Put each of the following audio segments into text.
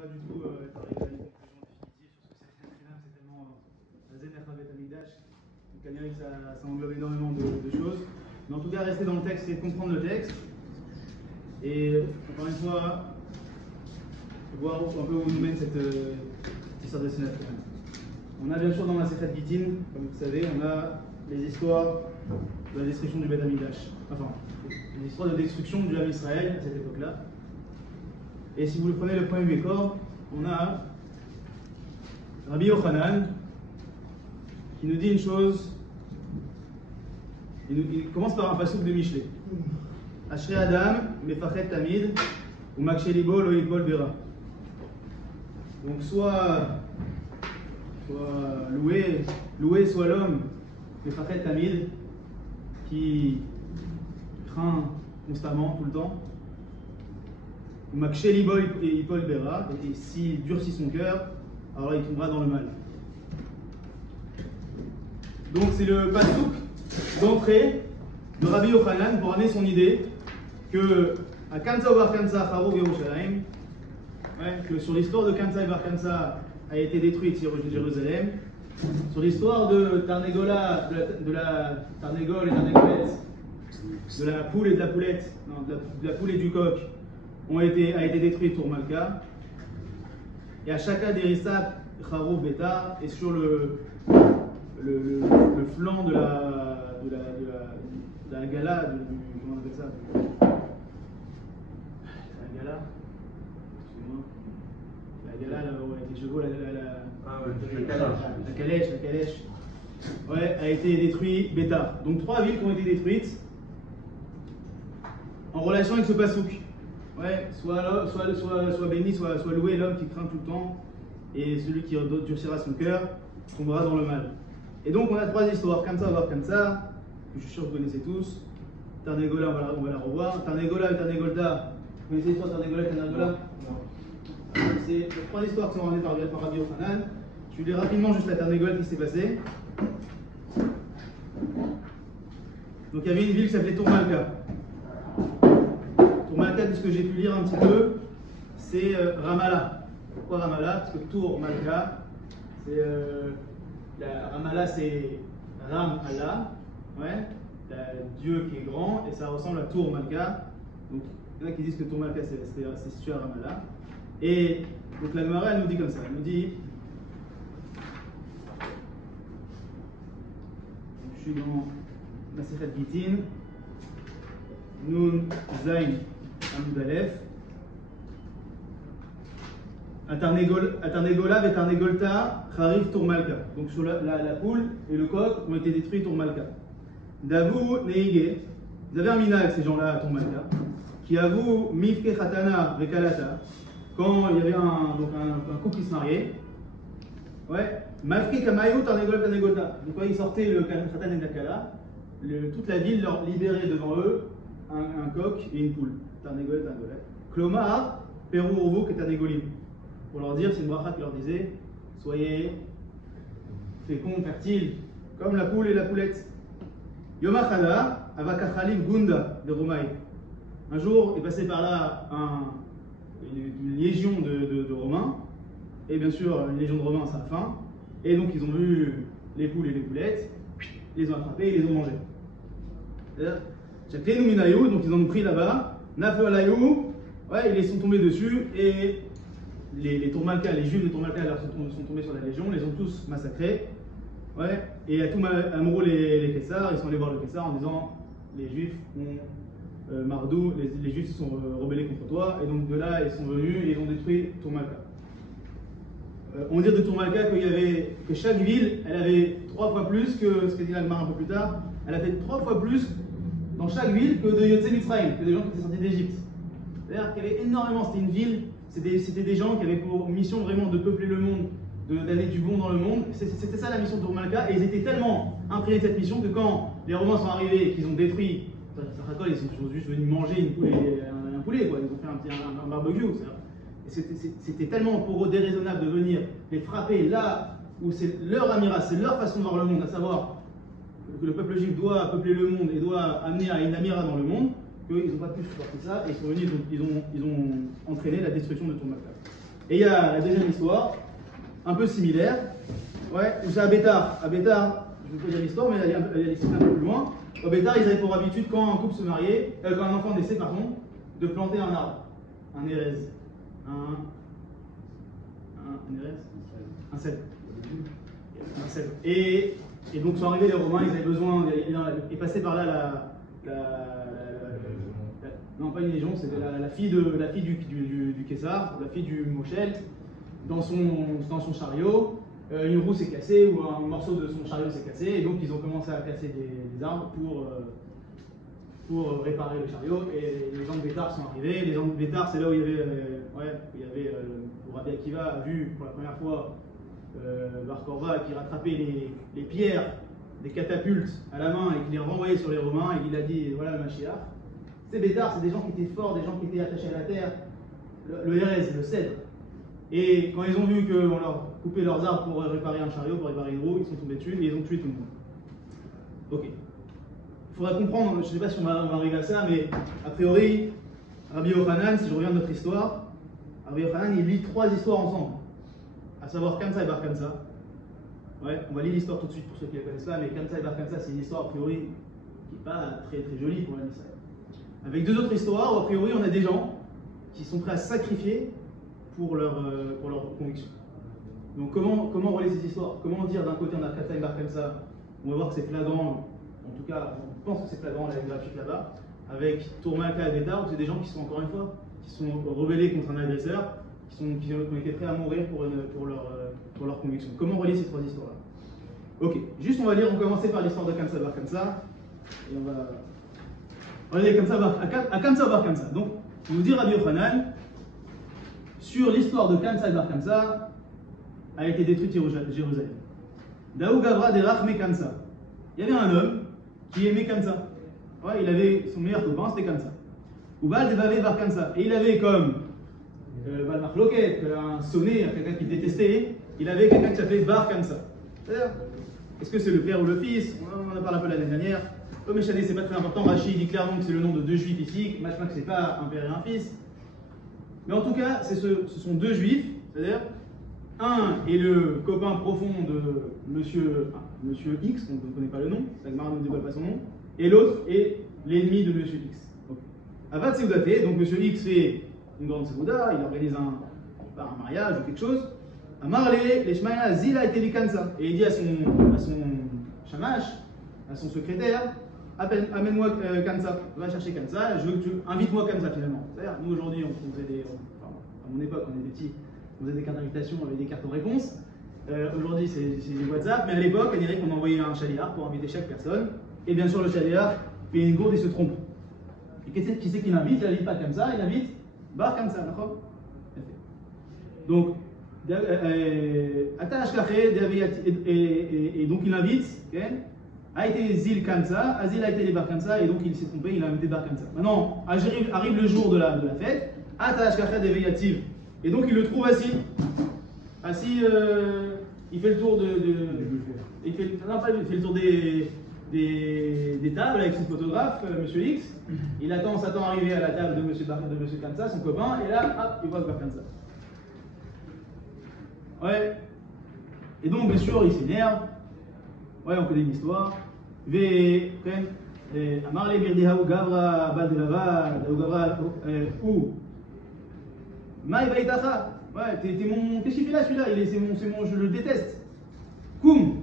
pas du tout être arrivé à une conclusion définitive sur ce que c'est Trinam, c'est tellement Zen Echabet Amigdash. Donc à dire que ça englobe énormément de choses. Mais en tout cas, rester dans le texte, c'est de comprendre le texte. Et encore une fois, voir un peu où nous mène cette histoire de Sénat. On a bien sûr dans la Sechet Gittin, comme vous le savez, on a les histoires de la destruction du Beth Amikdash. Enfin, les histoires de destruction du Ham Israël à cette époque-là. Et si vous le prenez le premier Bécor, on a Rabbi Yochanan qui nous dit une chose. Il commence par un passouk de Michelet. Ashrei Adam, Mefachet Tamid, ou Makshe Libo lo yipol bera. Donc soit loué soit l'homme, Mefachet Tamid, qui craint constamment, tout le temps. Ou Makshe Libo yipol bera, et s'il durcit son cœur, alors il tombera dans le mal. Donc c'est le passouk d'entrée de Rabbi Yochanan pour amener son idée que à Kansa ou Bar Kansa, Charov Yerushalayim, que sur l'histoire de Kansa et Bar Kansa a été détruite Jérusalem, sur l'histoire de Tarnegola, de la Tarnegol et Tarnegolette, de la poule et de la poulette, non, de la poule et du coq, a été détruite Tour Malka, et à chacun des Rissap, Charov Beta, et sur le flanc de la gala, comment on appelle ça? La gala, excusez-moi. La gala, là, ouais, avec les chevaux, la calèche. Ouais, a été détruit Bétar. Donc 3 villes qui ont été détruites en relation avec ce passouk. Ouais, soit béni, soit loué l'homme qui craint tout le temps, et celui qui durcira son cœur tombera dans le mal. Et donc on a 3 histoires, comme ça, que je suis sûr que vous connaissez tous. Tarnegola, on va la revoir. Tarnegola et Tarnegolta, vous connaissez l'histoire de Tarnegola et Tarnegola? Non. C'est les 3 histoires qui sont ramenées par Rabbi Yochanan. Je vais lire rapidement juste la Tarnegola qui s'est passée. Donc il y avait une ville qui s'appelait Tour Malka. Tour Malka, de ce que j'ai pu lire un petit peu, c'est Ramallah. Pourquoi Ramallah? Parce que Tour Malka, c'est Ramallah, c'est Ram Allah, ouais, Dieu qui est grand, et ça ressemble à Tour Malka. Donc il y en a qui disent que Tour Malka c'est situé à Ramallah. Et donc la Gemara elle nous dit comme ça, elle nous dit, je suis dans la Sechet Gittin, Nun Zain Amud Aleph. Atarnegola et Tarnegolta, Charif Tour Malka. Donc sur la poule et le coq ont été détruits Tour Malka. Davou Neige, vous avez un minag ces gens-là à Tour Malka, qui avoue Mifke Khatana Vekalata, quand il y avait un couple qui se mariait. Ouais, Mafke Kamayou Tarnegolta. Donc quand ils sortaient le Khatan et Dakala, toute la ville leur libérait devant eux un coq et une poule. Tarnegol, Tarnegolta. Klomar, Perou Urvuk et Tarnegolim. Pour leur dire, c'est une bracha qui leur disait, soyez féconds, fertiles, comme la poule et la poulette. Yom Achada, Avakachalif Gunda de Romaï. Un jour est passé par là une légion de Romains, et bien sûr, une légion de Romains, ça a faim, et donc ils ont vu les poules et les poulettes, ils les ont attrapés et les ont mangés. C'est-à-dire, donc ils en ont pris là-bas, Nafeu Alayou, ouais, ils les sont tombés dessus, et les Tourmalka, les juifs de Tourmalka sont tombés sur la légion, les ont tous massacrés. Ouais, et à tout Amrou les Kessars, ils sont allés voir le Kessar en disant les juifs ont Mardou, les juifs se sont rebellés contre toi, et donc de là ils sont venus et ils ont détruit Tourmalka. On dit de Tourmalka que chaque ville, elle avait 3 fois plus que ce que dit l'Agmar un peu plus tard, elle a fait 3 fois plus dans chaque ville que de Yotze Mitzrayim, que des gens qui étaient sortis d'Égypte. C'est-à-dire qu'il y avait énormément, c'était une ville. C'était des gens qui avaient pour mission vraiment de peupler le monde, d'aller du bon dans le monde. C'était ça la mission de Tour Malka, et ils étaient tellement imprégnés de cette mission que quand les Romains sont arrivés et qu'ils ont détruit ils sont juste venus manger une poule un poulet, quoi. Ils ont fait un barbecue. C'était tellement pour eux déraisonnable de venir les frapper là où c'est leur amirat, c'est leur façon de voir le monde, à savoir que le peuple juif doit peupler le monde et doit amener à une amira dans le monde. Ils n'ont pas pu supporter ça et ils sont venus, ils ont entraîné la destruction de Tour Malka. Et il y a la deuxième histoire, un peu similaire, ouais, où c'est à Bétar. À Bétar, je ne vais pas dire l'histoire, mais il y a l'histoire un peu plus loin. Au Bétar, ils avaient pour habitude, quand un couple se mariait, quand un enfant naissait, pardon, de planter un arbre, un érez, un érez, un cèdre. Un cèdre. Et donc sont arrivés les Romains, ils avaient besoin, et passaient par là non pas une légion, c'était la fille du Caesar, la fille du Moshel, dans son chariot. Une roue s'est cassée ou un morceau de son chariot s'est cassé, et donc ils ont commencé à casser des arbres pour réparer le chariot. Et les gens de Bétar sont arrivés. Les gens de Bétar, c'est là où il y avait où Rabbi Akiva a vu pour la première fois Bar Korva qui rattrapait les pierres des catapultes à la main et qui les renvoyait sur les Romains, et il a dit voilà le Mashiach. C'est Bétar, c'est des gens qui étaient forts, des gens qui étaient attachés à la terre, le hérez, le cèdre. Et quand ils ont vu qu'on leur coupait leurs arbres pour réparer un chariot, pour réparer une roue, ils sont tombés dessus et ils ont tué tout le monde. Ok. Il faudra comprendre, je ne sais pas si on va arriver à ça, mais a priori, Rabbi Yochanan, si je reviens de notre histoire, Rabbi Yochanan, il lit 3 histoires ensemble, à savoir Kamsa et Bar Kamsa. Ouais, on va lire l'histoire tout de suite pour ceux qui ne la connaissent pas, mais Kamsa et Bar Kamsa, c'est une histoire a priori qui n'est pas très très jolie pour la Israël. Avec 2 autres histoires où a priori on a des gens qui sont prêts à sacrifier pour leur conviction. Donc comment relier ces histoires? Comment dire d'un côté on a Kamsa et Bar Kamsa, on va voir que c'est flagrant, en tout cas on pense que c'est flagrant la graphique là-bas, avec Tourmalka et Bétar, où c'est des gens qui sont encore une fois, qui sont rebellés contre un agresseur, qui ont été prêts à mourir pour leur conviction. Comment relier ces 3 histoires-là? Ok, juste on va lire, on va commencer par l'histoire de Kamsa Bar Kamsa, et on va aller Kamsa Bar Kamsa. Donc, nous dit Rabbi Yochanan, sur l'histoire de Kamsa Bar Kamsa, a été détruite Jérusalem. Daou Gavra derach Kamsa. Il y avait un homme qui aimait Kamsa. Ouais, il avait son meilleur copain, c'était Kamsa. Ubal Devavé Bar Kamsa. Et il avait comme Val Machloket, un sonné, quelqu'un qu'il détestait, il avait quelqu'un qui s'appelait Bar Kamsa. C'est-à-dire, est-ce que c'est le père ou le fils? On en a parlé un peu l'année dernière. Comme Méchané, c'est pas très important. Rachid dit clairement que c'est le nom de 2 juifs ici. Machma que c'est pas un père et un fils. Mais en tout cas, ce sont 2 juifs. C'est-à-dire, un est le copain profond de monsieur X, on ne connaît pas le nom, la Gemara ne dévoile pas son nom, et l'autre est l'ennemi de monsieur X. Avad Seudaté, donc monsieur X fait une grande Seuda, il organise un mariage ou quelque chose. Amar les Shmaïna Zila et Telikansa. Et il dit à son shamash, à son secrétaire, amène-moi Kansa, va chercher Kansa, je veux que tu invite-moi Kansa finalement. C'est-à-dire, nous aujourd'hui, on faisait à mon époque, on était petits, on faisait des cartes d'invitation avec des cartes de réponse. Aujourd'hui, c'est des WhatsApp, mais à l'époque, on dirait qu'on envoyait un chaliard pour inviter chaque personne. Et bien sûr, le chaliard fait une gourde et se trompe. Et qui c'est qu'il invite? Il n'invite pas comme ça, il invite Bar Kamsa, d'accord? Donc, et donc il invite, a été Zil Kamsa, Azil a été les Bar Kamsa, et donc il s'est trompé, il a invité Bar Kamsa. Maintenant, arrive le jour de la fête, et donc il le trouve assis, il fait le tour il fait le tour des tables avec son photographe, Monsieur X. Il s'attend à arriver à la table de Monsieur Kamsa, son copain, et là, hop, il voit Bar Kamsa. Ouais. Et donc, bien sûr, il s'énerve. Ouais, on connaît l'histoire. Amarle Birdihaou Gavra Baldelava, Gavra ou Maï Baïtacha. Ouais, qu'est-ce qu'il fait là celui-là? Je le déteste. Koum.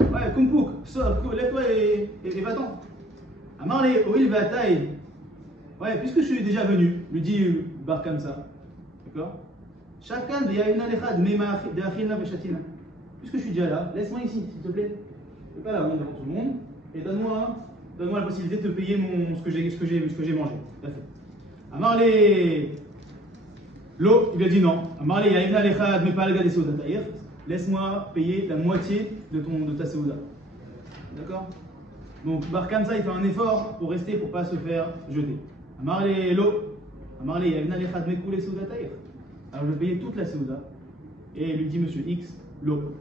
Ouais, Koumpouk. Lève-toi et va-t'en. Amarle Oil Bataille. Ouais, puisque je suis déjà venu, lui dit Bar Kamsa. D'accord? Chacun de Yaïna Lechad, de Achilna Veshatina. Puisque je suis déjà là, laisse-moi ici, s'il te plaît. Fais pas la honte devant tout le monde. Et donne-moi la possibilité de te payer ce que j'ai mangé. Amarle. L'eau, il lui a dit non. Amarle Yaïna Lechad, mais pas le gars des Souda Taïr. Laisse-moi payer la moitié de ta Souda. D'accord? Donc Bar Kamsa, il fait un effort pour rester, pour ne pas se faire jeter. Amarle l'eau. Amarle Yaïna Lechad, mais pour les Souda Taïr. Alors je vais payer toute la Séouda. Et il lui dit Monsieur X, l'eau.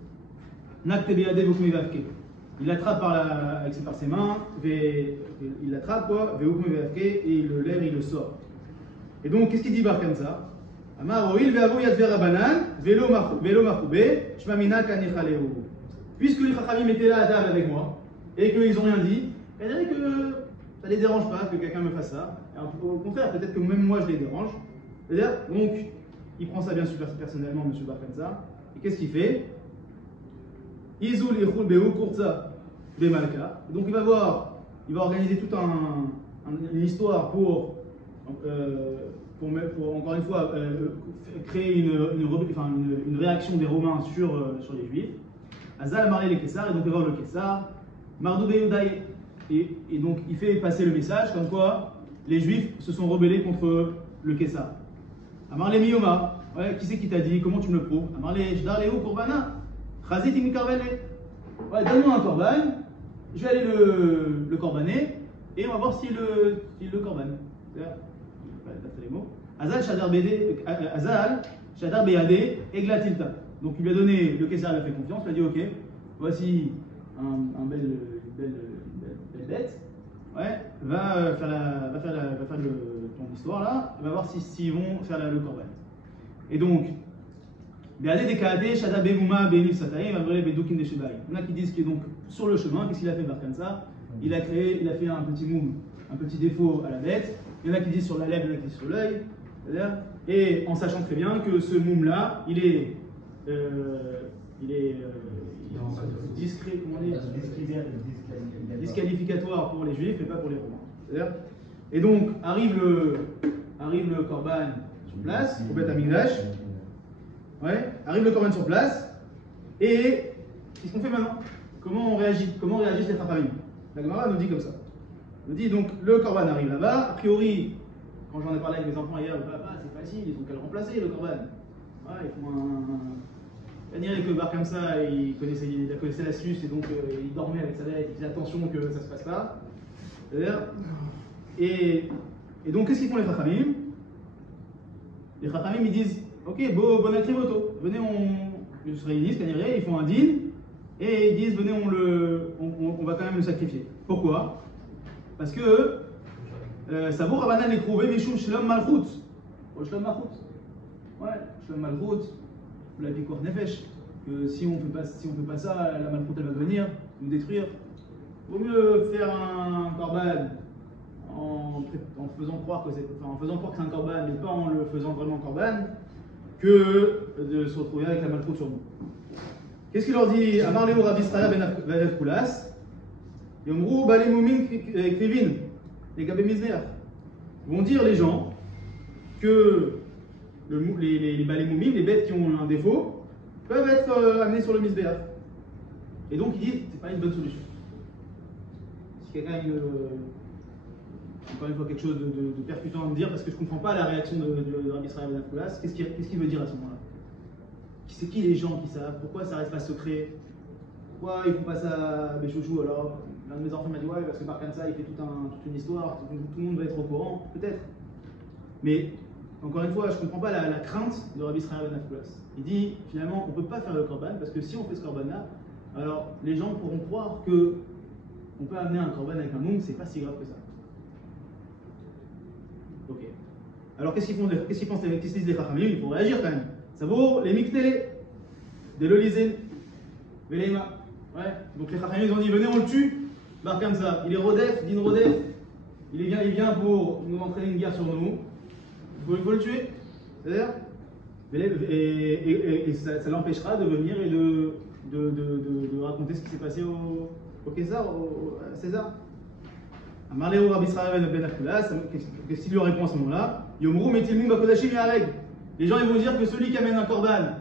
Il l'attrape par ses mains, il l'attrape quoi, et il le lève et il le sort. Et donc qu'est-ce qu'il dit Bar Kamsa? Amar Oil ve'avo yad ve'rabanan ve'lo machoube shmamina kanechaleu. Puisque les chachamim étaient là à table avec moi et qu'ils n'ont rien dit, je dirais que ça ne les dérange pas que quelqu'un me fasse ça. Et au contraire, peut-être que même moi je les dérange. C'est-à-dire, donc, il prend ça bien sûr personnellement, M. Barkansa. Et qu'est-ce qu'il fait? Izul ichul be'u kurza be'malka. Donc il va organiser toute une histoire pour encore une fois créer une réaction des Romains sur les Juifs. Azal marlé les Kessar, et donc il va voir le Kessar. Mardou Beyoudaï, et donc il fait passer le message comme quoi les Juifs se sont rebellés contre le Kessar. Amarlé Miyoma, ouais, qui c'est qui t'a dit? Comment tu me le prouves? Amarlé Jdarleu Korbana, Chazit Imikarvele. Ouais, donne-moi un korban, je vais aller le korbaner, et on va voir s'il le korbane. D'après les mots. Azal Shadar Beyade Eglatilta. Donc il lui a donné, le Kessar lui a fait confiance, il lui a dit ok, voici une belle bête, ouais, va faire ton histoire là, et va voir s'ils vont faire le korban. Et donc, Beyade Dekade Shadar Bemouma Benif Sataim Avrele Bedukin de Shebaï. Il y en a qui disent que donc sur le chemin, qu'est-ce qu'il a fait Barkansa? Il a fait un petit moum, un petit défaut à la bête. Il y en a qui disent sur la lèvre, il y en a qui disent sur l'œil. Et en sachant très bien que ce moum-là, il est discret, comment on dit, disqualificatoire pour les Juifs et pas pour les Romains. Et donc, arrive le korban sur place, au Beth Amikdash. Ouais, arrive le korban sur place. Et qu'est-ce qu'on fait maintenant? Comment on réagit? Comment réagissent les Chachamim? La Gemara nous dit comme ça. Elle nous dit donc le korban arrive là-bas. A priori, quand j'en ai parlé avec mes enfants hier, c'est facile, ils ont qu'à le remplacer le korban. Ouais, ils font on dirait que Bar comme ça, il connaissait l'astuce et donc il dormait avec sa bête, il faisait attention que ça se passe pas. Et donc qu'est-ce qu'ils font les Chachamim? Les Chachamim ils disent ok, bon akrivoto, venez ils se réunissent, ils font un din et ils disent venez on va quand même le sacrifier. Pourquoi? Parce que Savo Rabanan est trouvé Mishum Shlom Malchut. Shlom Malchut. Ouais, Shlom Malchut, la Pikuach Nefesh. Que si on fait pas ça, la Malchut elle va venir nous détruire. Vaut mieux faire un korban en faisant croire que c'est un korban, mais pas en le faisant vraiment korban, que de se retrouver avec la Malchut sur nous. Qu'est-ce qu'il leur dit? Amar Léo Rabbi Israël ben Koulas. Yomrou Balé Moumin Krivin. Les Gabé Mizbeach. Vont dire les gens que les Balémoumim, les bêtes qui ont un défaut, peuvent être amenées sur le Mizbeach. Et donc ils disent c'est pas une bonne solution. Si quelqu'un a encore une fois quelque chose de percutant à me dire, parce que je ne comprends pas la réaction de Rabbi Israël Ben Koulas, qu'est-ce qu'il veut dire à ce moment-là? C'est qui les gens qui savent? Pourquoi ça reste pas secret? Pourquoi ils font pas ça à Béchouchou? Alors, l'un de mes enfants m'a dit ouais, parce que Barkansa il fait toute une histoire, tout le monde va être au courant, peut-être. Mais, encore une fois, je ne comprends pas la crainte de Rabbi Israël Ben Koulas. Il dit finalement, on ne peut pas faire le korban, parce que si on fait ce korban-là, alors les gens pourront croire qu'on peut amener un korban avec un moum, c'est pas si grave que ça. Ok. Alors qu'est-ce qu'ils pensent, qu'est-ce qu'ils disent les Chachamim? Il faut réagir quand même. Ça vaut les Miktele, des Lolizé, Velema. Ouais. Donc les Chachamim ils ont dit venez on le tue, Barkansa. Il est Rodef, Din Rodef. Il vient pour nous entraîner une guerre sur nous. Il faut le tuer. C'est-à-dire et ça l'empêchera de venir et de raconter ce qui s'est passé au César, à César. Amarléo Rabbi Israël Ben Koulas, qu'est-ce qu'il lui répond à ce moment-là? Yomrou metilmum bakodashim yareg. Les gens ils vont dire que celui qui amène un korban,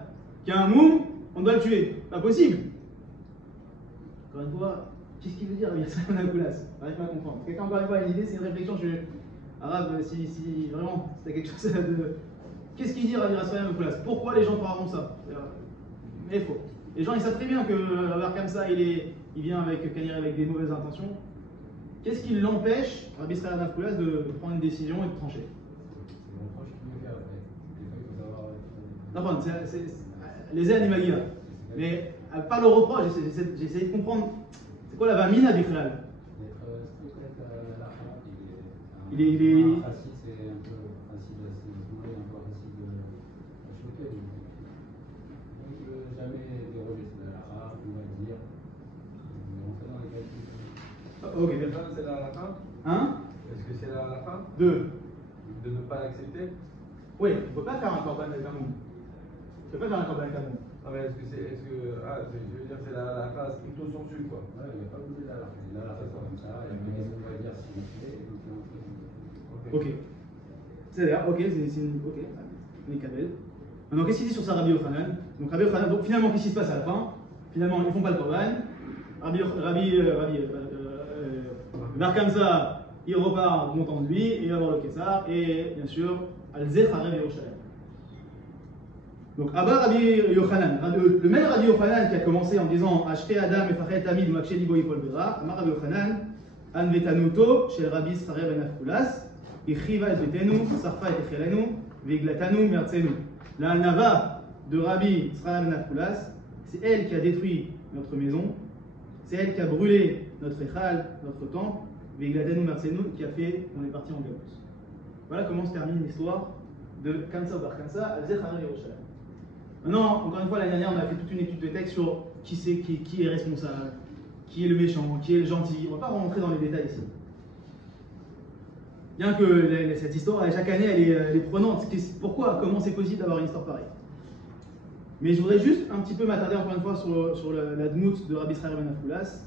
qui a un moum, on doit le tuer. Pas possible. Encore une fois, qu'est-ce qu'il veut dire Rabbi Israël Ben Koulas? J'arrive pas à comprendre. Quelqu'un encore une fois a une idée, c'est une réflexion. Arabe, si vraiment c'est quelque chose de. Qu'est-ce qu'il dit Rabbi Israël Ben Koulas? Pourquoi les gens croiront ça? Mais faux. Les gens ils savent très bien que Rabbi comme ça il vient avec des mauvaises intentions. Qu'est-ce qui l'empêche, Rabbi Israël Ben Koulas, de prendre une décision et de trancher? Non, c'est les aides Magia. Mais par le reproche, j'ai essayé de comprendre c'est quoi la vamina d'Ikhlal. de ne pas l'accepter. Oui, on ne peut pas faire un corban avec un monde. Tu ne peux pas faire un corban avec un monde. Ah mais je veux dire c'est la phase plutôt sensu quoi. Ouais, il n'y a pas besoin là, la façon comme ça, et puis on va dire s'il est fait. Ok. C'est-à-dire, ok, ok, on est cabel. Maintenant, qu'est-ce qu'il dit sur ça, Rabbi Yochanan? Donc, Rabbi Yochanan, donc finalement, qu'est-ce qui se passe à la fin? Finalement, ils ne font pas le corban. Bar Kamsa, il repart montant de lui, et il va voir le Kessar, et bien sûr, Al-Zech Harev Yerushalayim. Donc, Abba Rabbi Yochanan, le même Rabbi Yochanan qui a commencé en disant Ashke Adam et Fachet Tamid Maksheli Boy Paul Bera, Amar Rabbi Yochanan, An Vetanuto, Shel Rabbi Srarev Ben Afkulas, Ichiva et Betenu, Sarfa et Echelenu, Viglatanu Mertzenu. La Nava de Rabbi Srarev Ben Afkulas, c'est elle qui a détruit notre maison, c'est elle qui a brûlé notre Echal, notre temple, Viglatanu Mertzenu, qui a fait qu'on est parti en Galoute. Voilà comment se termine l'histoire de Kamsa Bar Kamsa, Al-Zech Harev Yerushalayim. Maintenant, encore une fois, l'année dernière, on a fait toute une étude de texte sur qui est responsable, qui est le méchant, qui est le gentil. On ne va pas rentrer dans les détails ici. Bien que cette histoire, chaque année, elle est prenante. Pourquoi? Comment c'est possible d'avoir une histoire pareille? Mais je voudrais juste un petit peu m'attarder encore une fois sur la dmout de Rabbi Srarev Ben Afkulas.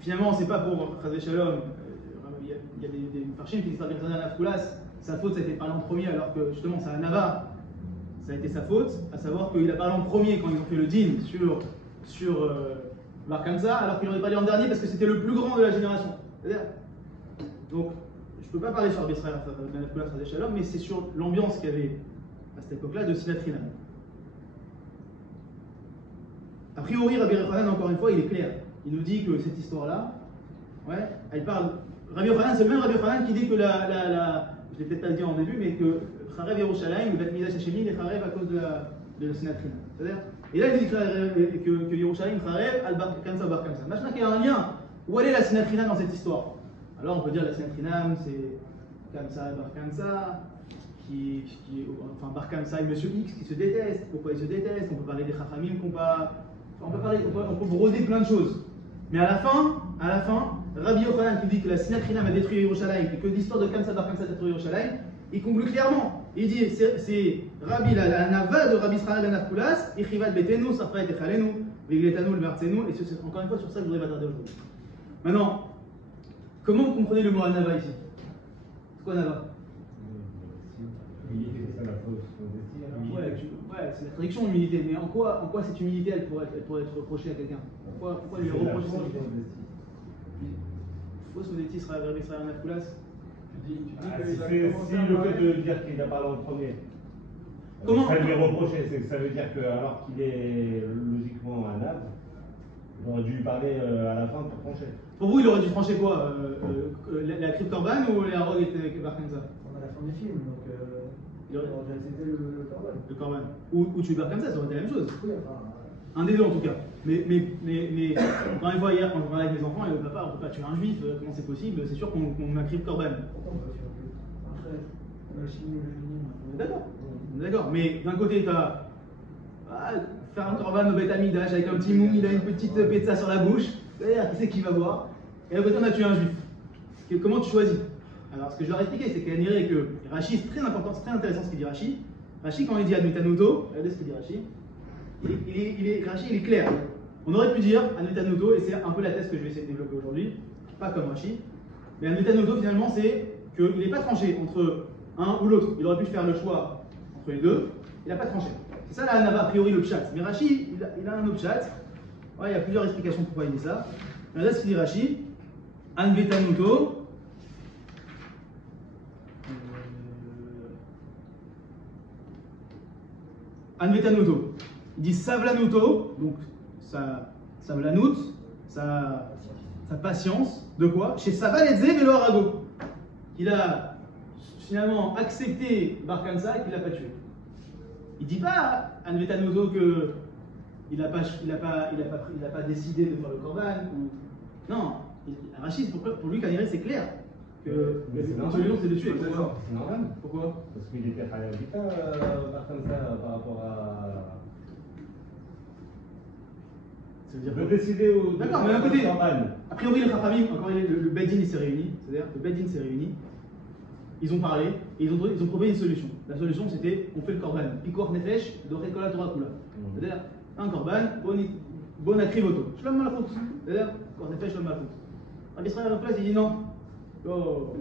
Finalement, c'est pas pour Chazé Shalom. Il y a des farshim qui disent Rabbi Srarev Ben Afkulas, sa faute, ça a été parlé en premier, alors que justement, c'est un Nava. Ça a été sa faute, à savoir qu'il a parlé en premier quand ils ont fait le din sur Bar Kamsa, alors qu'il aurait parlé en dernier parce que c'était le plus grand de la génération. Donc, je ne peux pas parler sur Rabbi Srarev Ben Afkulas Chazé Shalom, mais c'est sur l'ambiance qu'il y avait à cette époque-là de Sinat Chinam. A priori, Rabbi Yochanan, encore une fois, il est clair. Il nous dit que cette histoire-là, ouais, elle parle. Rabbi Yochanan, c'est le même Rabbi Yochanan qui dit que je ne l'ai peut-être pas dit en début, mais que Charev Yerushalayim, le Bet Midrash Hashemi, il est Charev à cause de la Sinat Chinam. C'est-à-dire, et là, il dit que Yerushalayim Charev, Al-Bar Kamsa, Bar Kamsa. Maintenant qu'il y a un lien, où est la Sinat Chinam dans cette histoire? Alors, on peut dire la Sinat Chinam, c'est Kamsa, Bar Kamsa, enfin, Bar Kamsa et Monsieur X qui se détestent. Pourquoi ils se détestent? On peut parler des Chachamim qu'on pas. On peut broder plein de choses. Mais à la fin, Rabbi Yochanan qui dit que la Sinat Chinam a détruit Yerushalayim et que l'histoire de Kamsa Bar Kamsa a détruit Yerushalayim, il conclut clairement. Il dit c'est Rabbi, la nava de Rabbi Srarev Ben Afkulas, Ichivat Betenu, Sarfa et Echalenu, Vigletanu, le Mertzenu, et c'est encore une fois sur ça que je voudrais m'attarder aujourd'hui. Maintenant, comment vous comprenez le mot nava ici? C'est quoi nava? Ouais, c'est la traduction d'humilité, mais en quoi cette humilité elle pourrait être reprochée à quelqu'un? Pourquoi lui reprocher cette humilité? Fausse modestie sera Rabbi Srarev Ben Afkulas. Si le fait de dire qu'il a parlé en premier, comment ça lui est reproché, ça veut dire que alors qu'il est logiquement un âne, il aurait dû lui parler à la fin pour trancher. Pour vous, il aurait dû trancher quoi? La crypte Corban ou les Harog et Bar Kamsa? On a la fin du film, donc il aurait dû accepter le Corban. Le Corban. Ou tu Bar Kamsa, ça aurait été la même chose. Oui, enfin. Un des deux en tout cas. Mais encore une fois, hier, quand je parlais avec mes enfants, ils disaient papa, on ne peut pas tuer un juif, comment c'est possible? C'est sûr qu'on a crypte Corban. Pourtant, on peut faire plus. Après, on a chimié le génie. On est d'accord. Mais d'un côté, tu as faire un Corban au Beth Amidash avec un petit mou, il a une petite pizza sur la bouche. C'est-à-dire, qui c'est qui va voir? Et à l'autre côté, on a tué un juif. Comment tu choisis? Alors, ce que je leur ai expliqué, c'est qu'il dirait que Rashi, c'est très important, c'est très intéressant ce qu'il dit Rashi. Rashi, quand il dit Admitanuto, regardez ce qu'il dit Rashi. Rashi, il est clair. On aurait pu dire Admitanuto, et c'est un peu la thèse que je vais essayer de développer aujourd'hui, pas comme Rashi. Mais Admitanuto, finalement, c'est qu'il n'est pas tranché entre un ou l'autre. Il aurait pu faire le choix entre les deux, il n'a pas tranché. C'est ça, là, a priori, le pshat. Mais Rashi, il a un autre pshat. Ouais, il y a plusieurs explications pourquoi il dit ça. Regardez ce qu'il dit Rashi. Admitanuto. Anvetanuto. Il dit savlanuto, donc sa savlanout, sa patience, de quoi? Chez Savaledze Velo Arago. Il a finalement accepté Bar Kamsa et qu'il l'a pas tué. Il dit pas Anvetanuto que il n'a pas décidé de faire le Corban. Non, Rachid, pour lui, Kaniré, c'est clair. Que la solution c'est de tuer. Pourquoi? C'est normal. Pourquoi? Parce qu'il était Khalabita comme ça par rapport à. Ça veut dire De décider au. D'accord, mais d'un côté, a priori, le Chachamim, encore le Beddin s'est réuni, c'est-à-dire le Beddin s'est réuni. ils ont parlé et ils ont trouvé une solution. La solution c'était on fait le korban. Pikor nefesh, doré kola Torah kula. C'est-à-dire un korban, bon akrivoto. Shlom malachut. C'est-à-dire pikor nefesh, shlom malachut. Rabbi Israël à la place il dit non. Oh.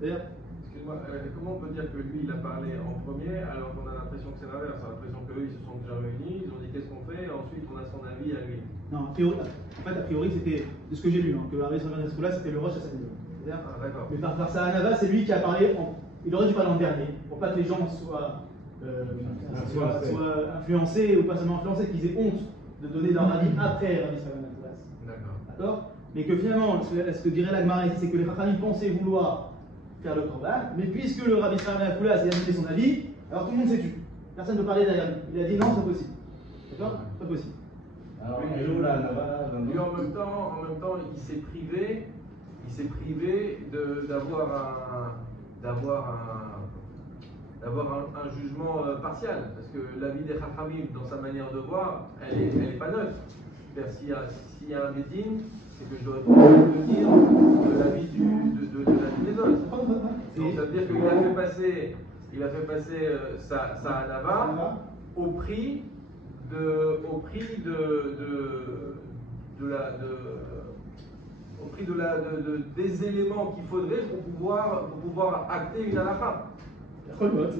C'est-à-dire Excuse-moi, comment on peut dire que lui il a parlé en premier alors qu'on a l'impression que c'est l'inverse? On a l'impression qu'eux ils se sont déjà réunis, ils ont dit qu'est-ce qu'on fait et ensuite on a son avis à lui. non, a priori c'était de ce que j'ai lu, hein, que Rabbi Israël là c'était le Rosh Hashanah. C'est-à-dire Ah, d'accord. mais par sa Hanava, c'est lui qui a parlé, il aurait dû parler en dernier, pour pas que les gens soient influencés, ou pas seulement influencés, qu'ils aient honte de donner leur avis après Rabbi Israël D'accord. D'accord? Mais que finalement, ce que dirait l'Agmara ici, c'est que les Chachamim pensaient vouloir faire le korban, mais puisque le Rabbi Israël a donné son avis, alors tout le monde s'est tu. Personne ne peut parler derrière lui. Il a dit non, c'est pas possible. D'accord? Pas possible. Alors, Lui en même temps, il s'est privé d'avoir un jugement partial, parce que l'avis des Chachamim, dans sa manière de voir, elle est pas neutre. S'il y a un bédine, c'est que je dois te dire de l'avis des autres. Donc ça veut dire qu'il a fait passer sa Hanava au prix des éléments qu'il faudrait pour pouvoir acter une halakha.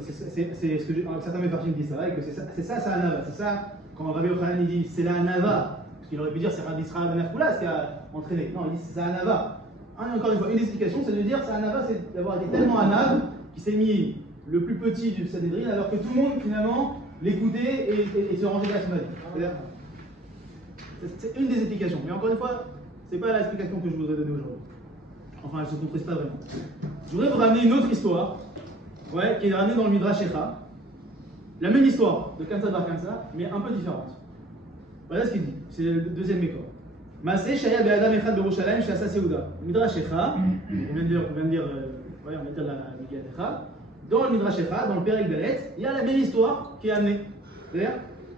C'est ce que certains méfarchim disent ça, et que c'est ça sa Hanava. C'est ça, quand Rabbi Yochanan dit c'est la Hanava, parce qu'il aurait pu dire c'est Rabbi Israël Ben Afkoulas qui a entraîné. Non, il dit c'est sa Hanava. Encore une fois, une explication, c'est de dire sa Hanava, c'est d'avoir été tellement Hanav qu'il s'est mis le plus petit du Sanhedrin, alors que tout le monde finalement l'écoutait et se rangeait à son avis. C'est une des explications. Mais encore une fois, c'est pas l'explication que je voudrais donner aujourd'hui. Enfin, elle ne se compresse pas vraiment. Je voudrais vous ramener une autre histoire, qui est ramenée dans le Midrash Echa. La même histoire de Kansa Bar Kansa, mais un peu différente. Voilà ce qu'il dit. C'est le deuxième mécor. Maaseh Shaya Be'adam Echad Berushalayim Shasa Seuda. Midrash Echa, on vient de dire la Migad Echa. Dans le Midrash Echa, dans le Perek Belet, il y a la même histoire qui est amenée.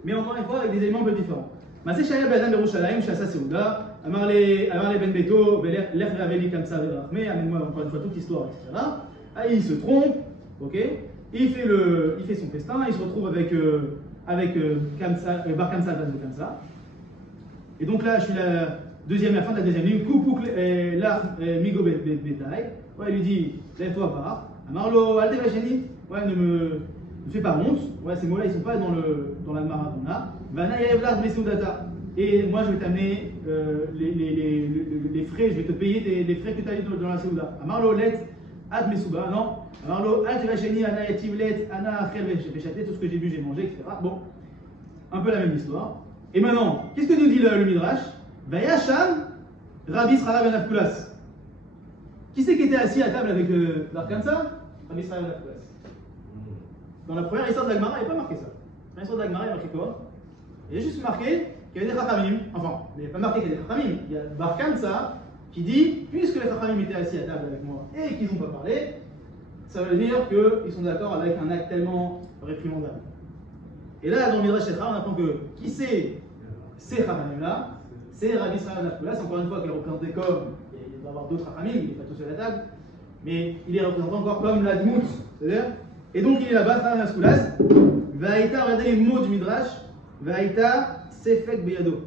Mais encore une fois avec des éléments un peu différents. Maaseh Shaya Be'adam Berushalayim Shasa Seuda. Amarle Ben Beto, Lech Raveli Kamsa Verachme, amène-moi encore une fois toute l'histoire, etc. Ah, il se trompe, ok? Il fait son festin, il se retrouve avec Bar Kamsa, de Kamsa. Et donc là, je suis la fin de la deuxième ligne. Koupouk là, Migo Betaï. Il lui dit, lève-toi par. Amarlo, Altevacheni, ne me fais pas honte. Ces mots-là, ils ne sont pas dans la Maradona. Vana Yevlar Mesoudata. Et moi, je vais t'amener les frais, je vais te payer les frais que tu as eu dans la Séouda. Amarlo, let, ad mesouba, non. Amarlo, alt vacheni, ana yativ let, ana achel vechateh, tout ce que j'ai bu, j'ai mangé, etc. Bon, un peu la même histoire. Et maintenant, qu'est-ce que nous dit le Midrash? Vayasham, Rabbi Israël Ben Afkoulas. Qui c'est qui était assis à table avec Bar Kansa? Rabbi Israël Ben Afkoulas. Dans la première histoire de la Gemara, il n'y a pas marqué ça. Dans l'histoire de la Gemara, il y a marqué quoi? Il y a juste marqué qu'il y avait des Chachamim, enfin, il n'y a pas marqué qu'il y avait des Chachamim, il y a Bar Kansa qui dit, puisque les Chachamim étaient assis à table avec moi et qu'ils n'ont pas parlé, ça veut dire qu'ils sont d'accord avec un acte tellement réprimandable. Et là, dans le Midrash Echa, on apprend que qui c'est ces Chachamim-là? C'est Rabbi Israël Afkoulas, encore une fois, qui est représenté comme, il doit y avoir d'autres Chachamim, il n'est pas tout seul à la table, mais il est représenté encore comme l'Admout, c'est-à-dire, et donc il est là-bas, Israël Afkoulas, Vaïta, regardez les mots du Midrash, Vaïta, Sefek Beyado.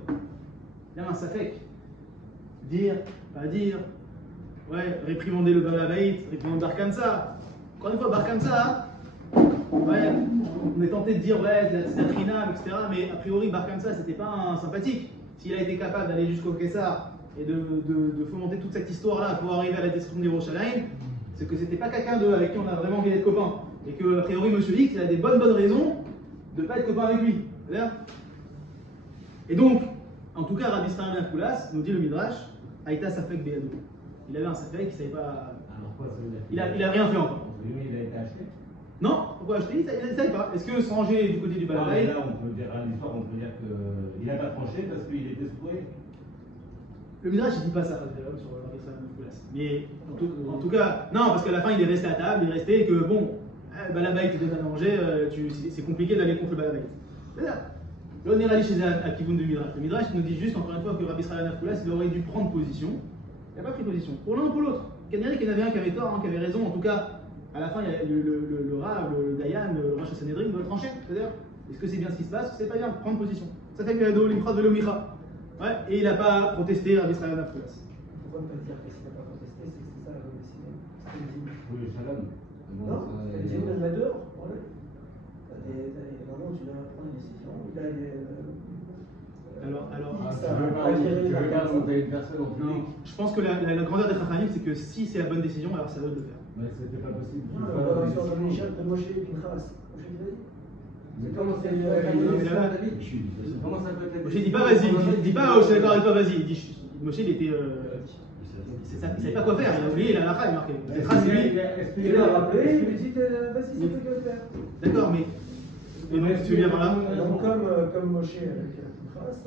Il y a un Safek. Dire, pas dire, réprimander le Balabait, réprimander Bar Kansa. Encore une fois, Bar Kansa, on est tenté de dire, c'est un trinam, etc. Mais a priori, Bar Kansa, c'était pas un sympathique. S'il a été capable d'aller jusqu'au Kessar et de fomenter toute cette histoire-là pour arriver à la destruction des Yerushalayim, c'est que c'était pas quelqu'un avec qui on a vraiment envie d'être copain. Et que, a priori, Monsieur X, il a des bonnes raisons de ne pas être copain avec lui. Et donc, en tout cas, Rabbi Israël Ben Afkoulas, nous dit le Midrash, Aïta Safek Beyado. Il avait un Safek, il ne savait pas. Alors quoi, ça veut dire Il a rien fait encore. Il a été acheté? Non, pourquoi acheter? Il ne savait pas. Est-ce que se ranger du côté du Balabait? Là, on peut dire à l'histoire, on peut dire qu'il n'a pas tranché parce qu'il était secoué. Le Midrash ne dit pas ça sur Rabbi Israël Ben Afkoulas. Mais en tout cas, non, parce qu'à la fin, il est resté à table, il est resté que bon, Balabait te donne à manger, c'est compliqué d'aller contre le Balabait. Là, on est allé chez Akivun du Midrash. Le Midrash nous dit juste, encore une fois, que Rabbi Israël Ben Afkoulas, il aurait dû prendre position. Il n'a pas pris position. Pour l'un ou pour l'autre. Il y en avait un qui avait tort, un qui avait raison. En tout cas, à la fin, il y a le Rav, le Dayan, le Rosh Sanhedrin doit trancher. C'est-à-dire, est-ce que c'est bien ce qui se passe? C'est pas bien, prendre position. Ça fait que l'improd de l'Omicha. Ouais, et il n'a pas protesté à Israël Nafkulas. Pourquoi ne pas dire que s'il n'a pas protesté, c'est ça la bonne décision? C'est le dîme. Oui, Shalom. Non, le dîme, on l'a dehors. T'as des moments où tu dois prendre une décision. Il a Tu veux pas monter une personne en public. Non, je pense que la grandeur des Chachamim, c'est que si c'est la bonne décision, alors ça doit le faire. Mais c'était pas possible. Non, dans l'histoire de Michel, de Moshe et Pinchas. Moshe dit, Mais comment c'est Comment ça peut être? Moshe dit pas vas-y, il dit pas je suis d'accord avec toi, vas-y. Il dit Moshe il était. Il savait pas quoi faire, il a oublié, il a la il a marqué. il l'a rappelé, il lui dit vas-y, c'est toi qui vas le faire. D'accord, mais. Et donc tu veux dire par là? Donc comme Moshe avec Pinchas,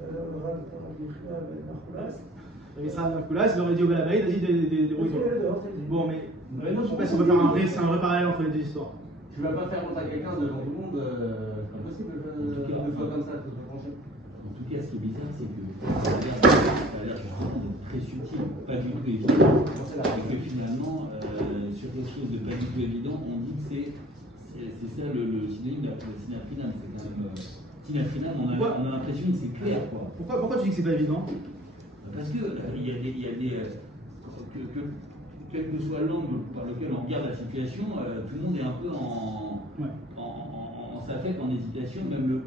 Rabbi Chia avec Marcoulas. Israël Nafkulas, il aurait dit au Balabay, vas-y, débrouille-toi. Bon, mais. Je sais pas si on peut faire un vrai parallèle entre les deux histoires. Tu vas pas faire honte à quelqu'un devant tout le monde, c'est pas possible de faire comme ça, de se pencher. En tout cas, ce qui est bizarre, c'est que ça a l'air vraiment d'être très subtil, pas du tout évident. Et que finalement, sur quelque chose de pas du tout évident, on dit que c'est ça le synonyme de la synaprinam. C'est quand même. Synaprinam, on a l'impression que c'est clair, quoi. Pourquoi tu dis que c'est pas évident? Parce que il y a des quel que soit l'angle par lequel on regarde la situation, tout le monde est un peu en s'affecte, en hésitation, même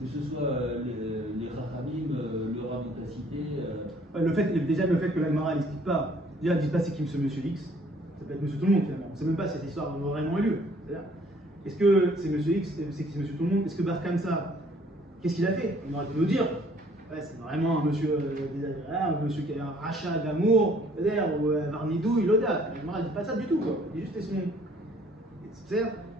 que ce soit les Rachamim, le Rav dont tu as cité. Déjà le fait que l'Agmara n'explique pas, déjà elle dit pas c'est qui Monsieur X, ça peut être Monsieur Tout le monde finalement. On ne sait même pas si cette histoire a vraiment eu lieu. Est-ce que c'est Monsieur X, c'est qui Monsieur Tout le monde? Est-ce que Bar Kamsa, qu'est-ce qu'il a fait? On aurait pu nous dire. Ouais, c'est vraiment un monsieur désagréable, un monsieur qui a un rachat d'amour, ou Varnidou, il oda. Il ne dit pas ça du tout, quoi. Il dit juste son.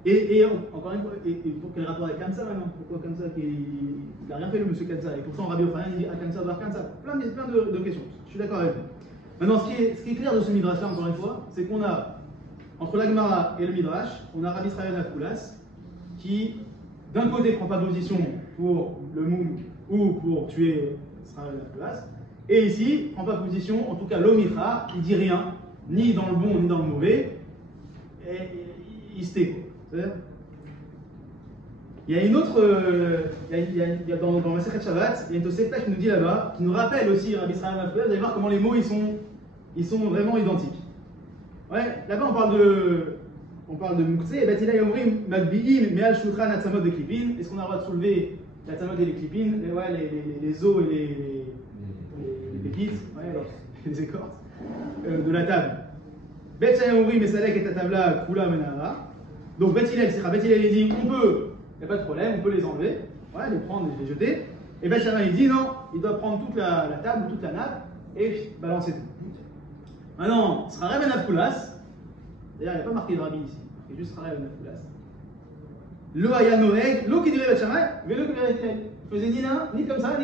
Et encore une fois, et pour quel rapport avec Kamsa maintenant? Pourquoi Kamsa il n'a rien fait le monsieur Kamsa? Et pourtant Rabbi Yochanan il dit Kamsa, Bar Kamsa. Plein de questions. Je suis d'accord avec vous. Maintenant, ce qui est clair de ce midrash-là, encore une fois, c'est qu'on a, entre la Gemara et le midrash, on a Rabbi Israël Nafkulas qui, d'un côté, prend pas position pour le Moum ou pour tuer Israël Nafkulas, et ici, prend pas position, en tout cas l'Omicha, il dit rien, ni dans le bon ni dans le mauvais, et il se tait. Il y a une autre, dans Masechet Shabbat, il y a une Tosefta qui nous dit là-bas, qui nous rappelle aussi Rabbi Israël Nafkulas, vous allez voir comment les mots ils sont vraiment identiques. Ouais, là-bas on parle de Moukse, et Batilay Omrim, Magbiim, Meal Shulchan, Atzamot de Klipin. Est-ce qu'on a le droit de soulever l'Atzamot et les Klipin, les os et les pites, les écorces de la table? Batilay Omrim, Mesalek et Tatabla, Kula Menara. Donc Batilay, il dit on peut, il n'y a pas de problème, on peut les enlever, les prendre et les jeter. Et Batilay il dit non, il doit prendre toute la table, toute la nappe et balancer tout. Maintenant, Srara ben Nafkulas, d'ailleurs il n'y a pas marqué le rabbi ici, il y a juste Srara ben Nafkulas. Lo haya noeg, lo qui dirait Beth Shammai, velo qui dirait Batilay. Il faisait ni l'un, ni comme ça,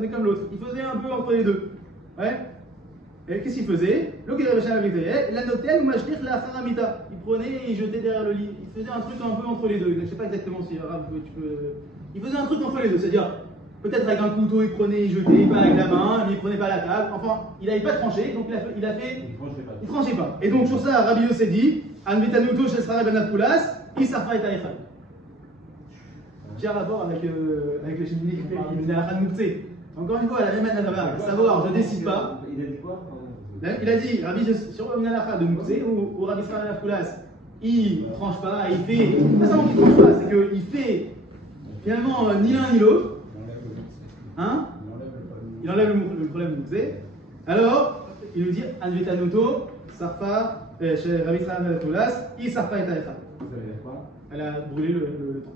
ni comme l'autre. Il faisait un peu entre les deux. Ouais. Et qu'est-ce qu'il faisait? Lo qui dirait Beth Shammai Batilay, la notel ou mashkir la faramita. Il prenait et il jetait derrière le lit. Il faisait un truc un peu entre les deux. Je ne sais pas exactement si tu peux. Il faisait un truc entre les deux, c'est-à-dire. Peut-être avec un couteau, il prenait, il jetait, pas avec la main, mais il prenait pas la table. Enfin, il n'avait pas tranché, donc il a fait. Il tranchait pas. Et donc, sur ça, Rabbi Yosef dit Anvetanuto chez Srara ben Nafkulas, Isarfa et Taïcha. J'ai un rapport avec le chiminique qui venait à la Moukse. Encore une fois, la même à savoir, je ne décide pas. Il a dit quoi? Il a dit Rabbi sur une halakha de Moukse, où Rabbi Srara ben Nafkulas, il ne tranche pas, il fait. Pas seulement qu'il ne tranche pas, c'est qu'il fait finalement ni l'un ni l'autre. Hein? Il enlève le problème de Moukse. Alors, il nous dit Anvetanuto, Sarfa, chez Rabbi Israël Nafkulas, I Sarfa et Taïcha. Vous allez dire quoi? Elle a brûlé le temps.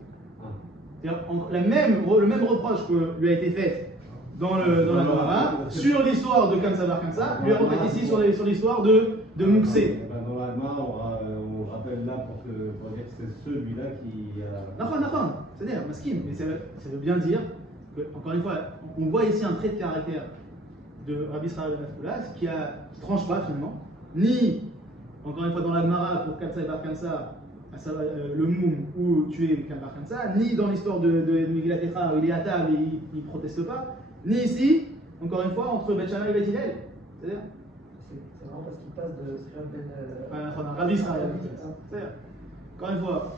C'est-à-dire, le même reproche que lui a été fait dans la Gemara sur l'histoire de Kamsa Bar Kamsa, lui est refait ici sur l'histoire de Moukse. Dans la Gemara, on rappelle là pour dire que c'est celui-là qui a. Nafan, c'est-à-dire, maskim, mais ça veut bien dire. Encore une fois, on voit ici un trait de caractère de Rabbi Israël Nafkulas qui ne tranche pas finalement, ni, encore une fois, dans la Gemara pour Kamsa et Bar Kamsa, le Moum ou tuer Bar Kamsa, ni dans l'histoire de Megillat Echa où il est à table et il ne proteste pas, ni ici, encore une fois, entre Beth Shammai et Beth Hillel. C'est-à-dire, C'est vraiment parce qu'il passe de Sri Ben. On a Rabbi Israël. Encore une fois,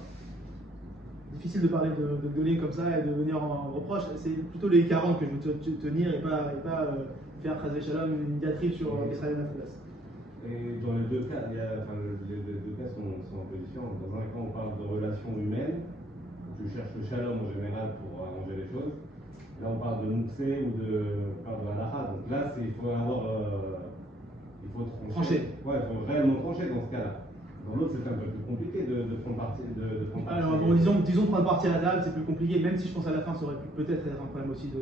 difficile de parler de Gdolim comme ça et de venir en reproche. C'est plutôt les 40 que je veux tenir et pas faire Chazé Shalom une diatribe sur Israël Nafoulas. Et dans les deux cas, les deux cas sont en position. Dans un cas, on parle de relations humaines. Tu cherches le shalom en général pour arranger les choses. Là, on parle de Moussé ou on parle de halakha. Donc là, il faut trancher. Ouais, il faut réellement trancher dans ce cas-là. Dans l'autre, c'est un peu plus compliqué de prendre parti. Alors, bon, disons prendre parti à la table, c'est plus compliqué, même si je pense à la fin, ça aurait pu peut-être être un problème aussi de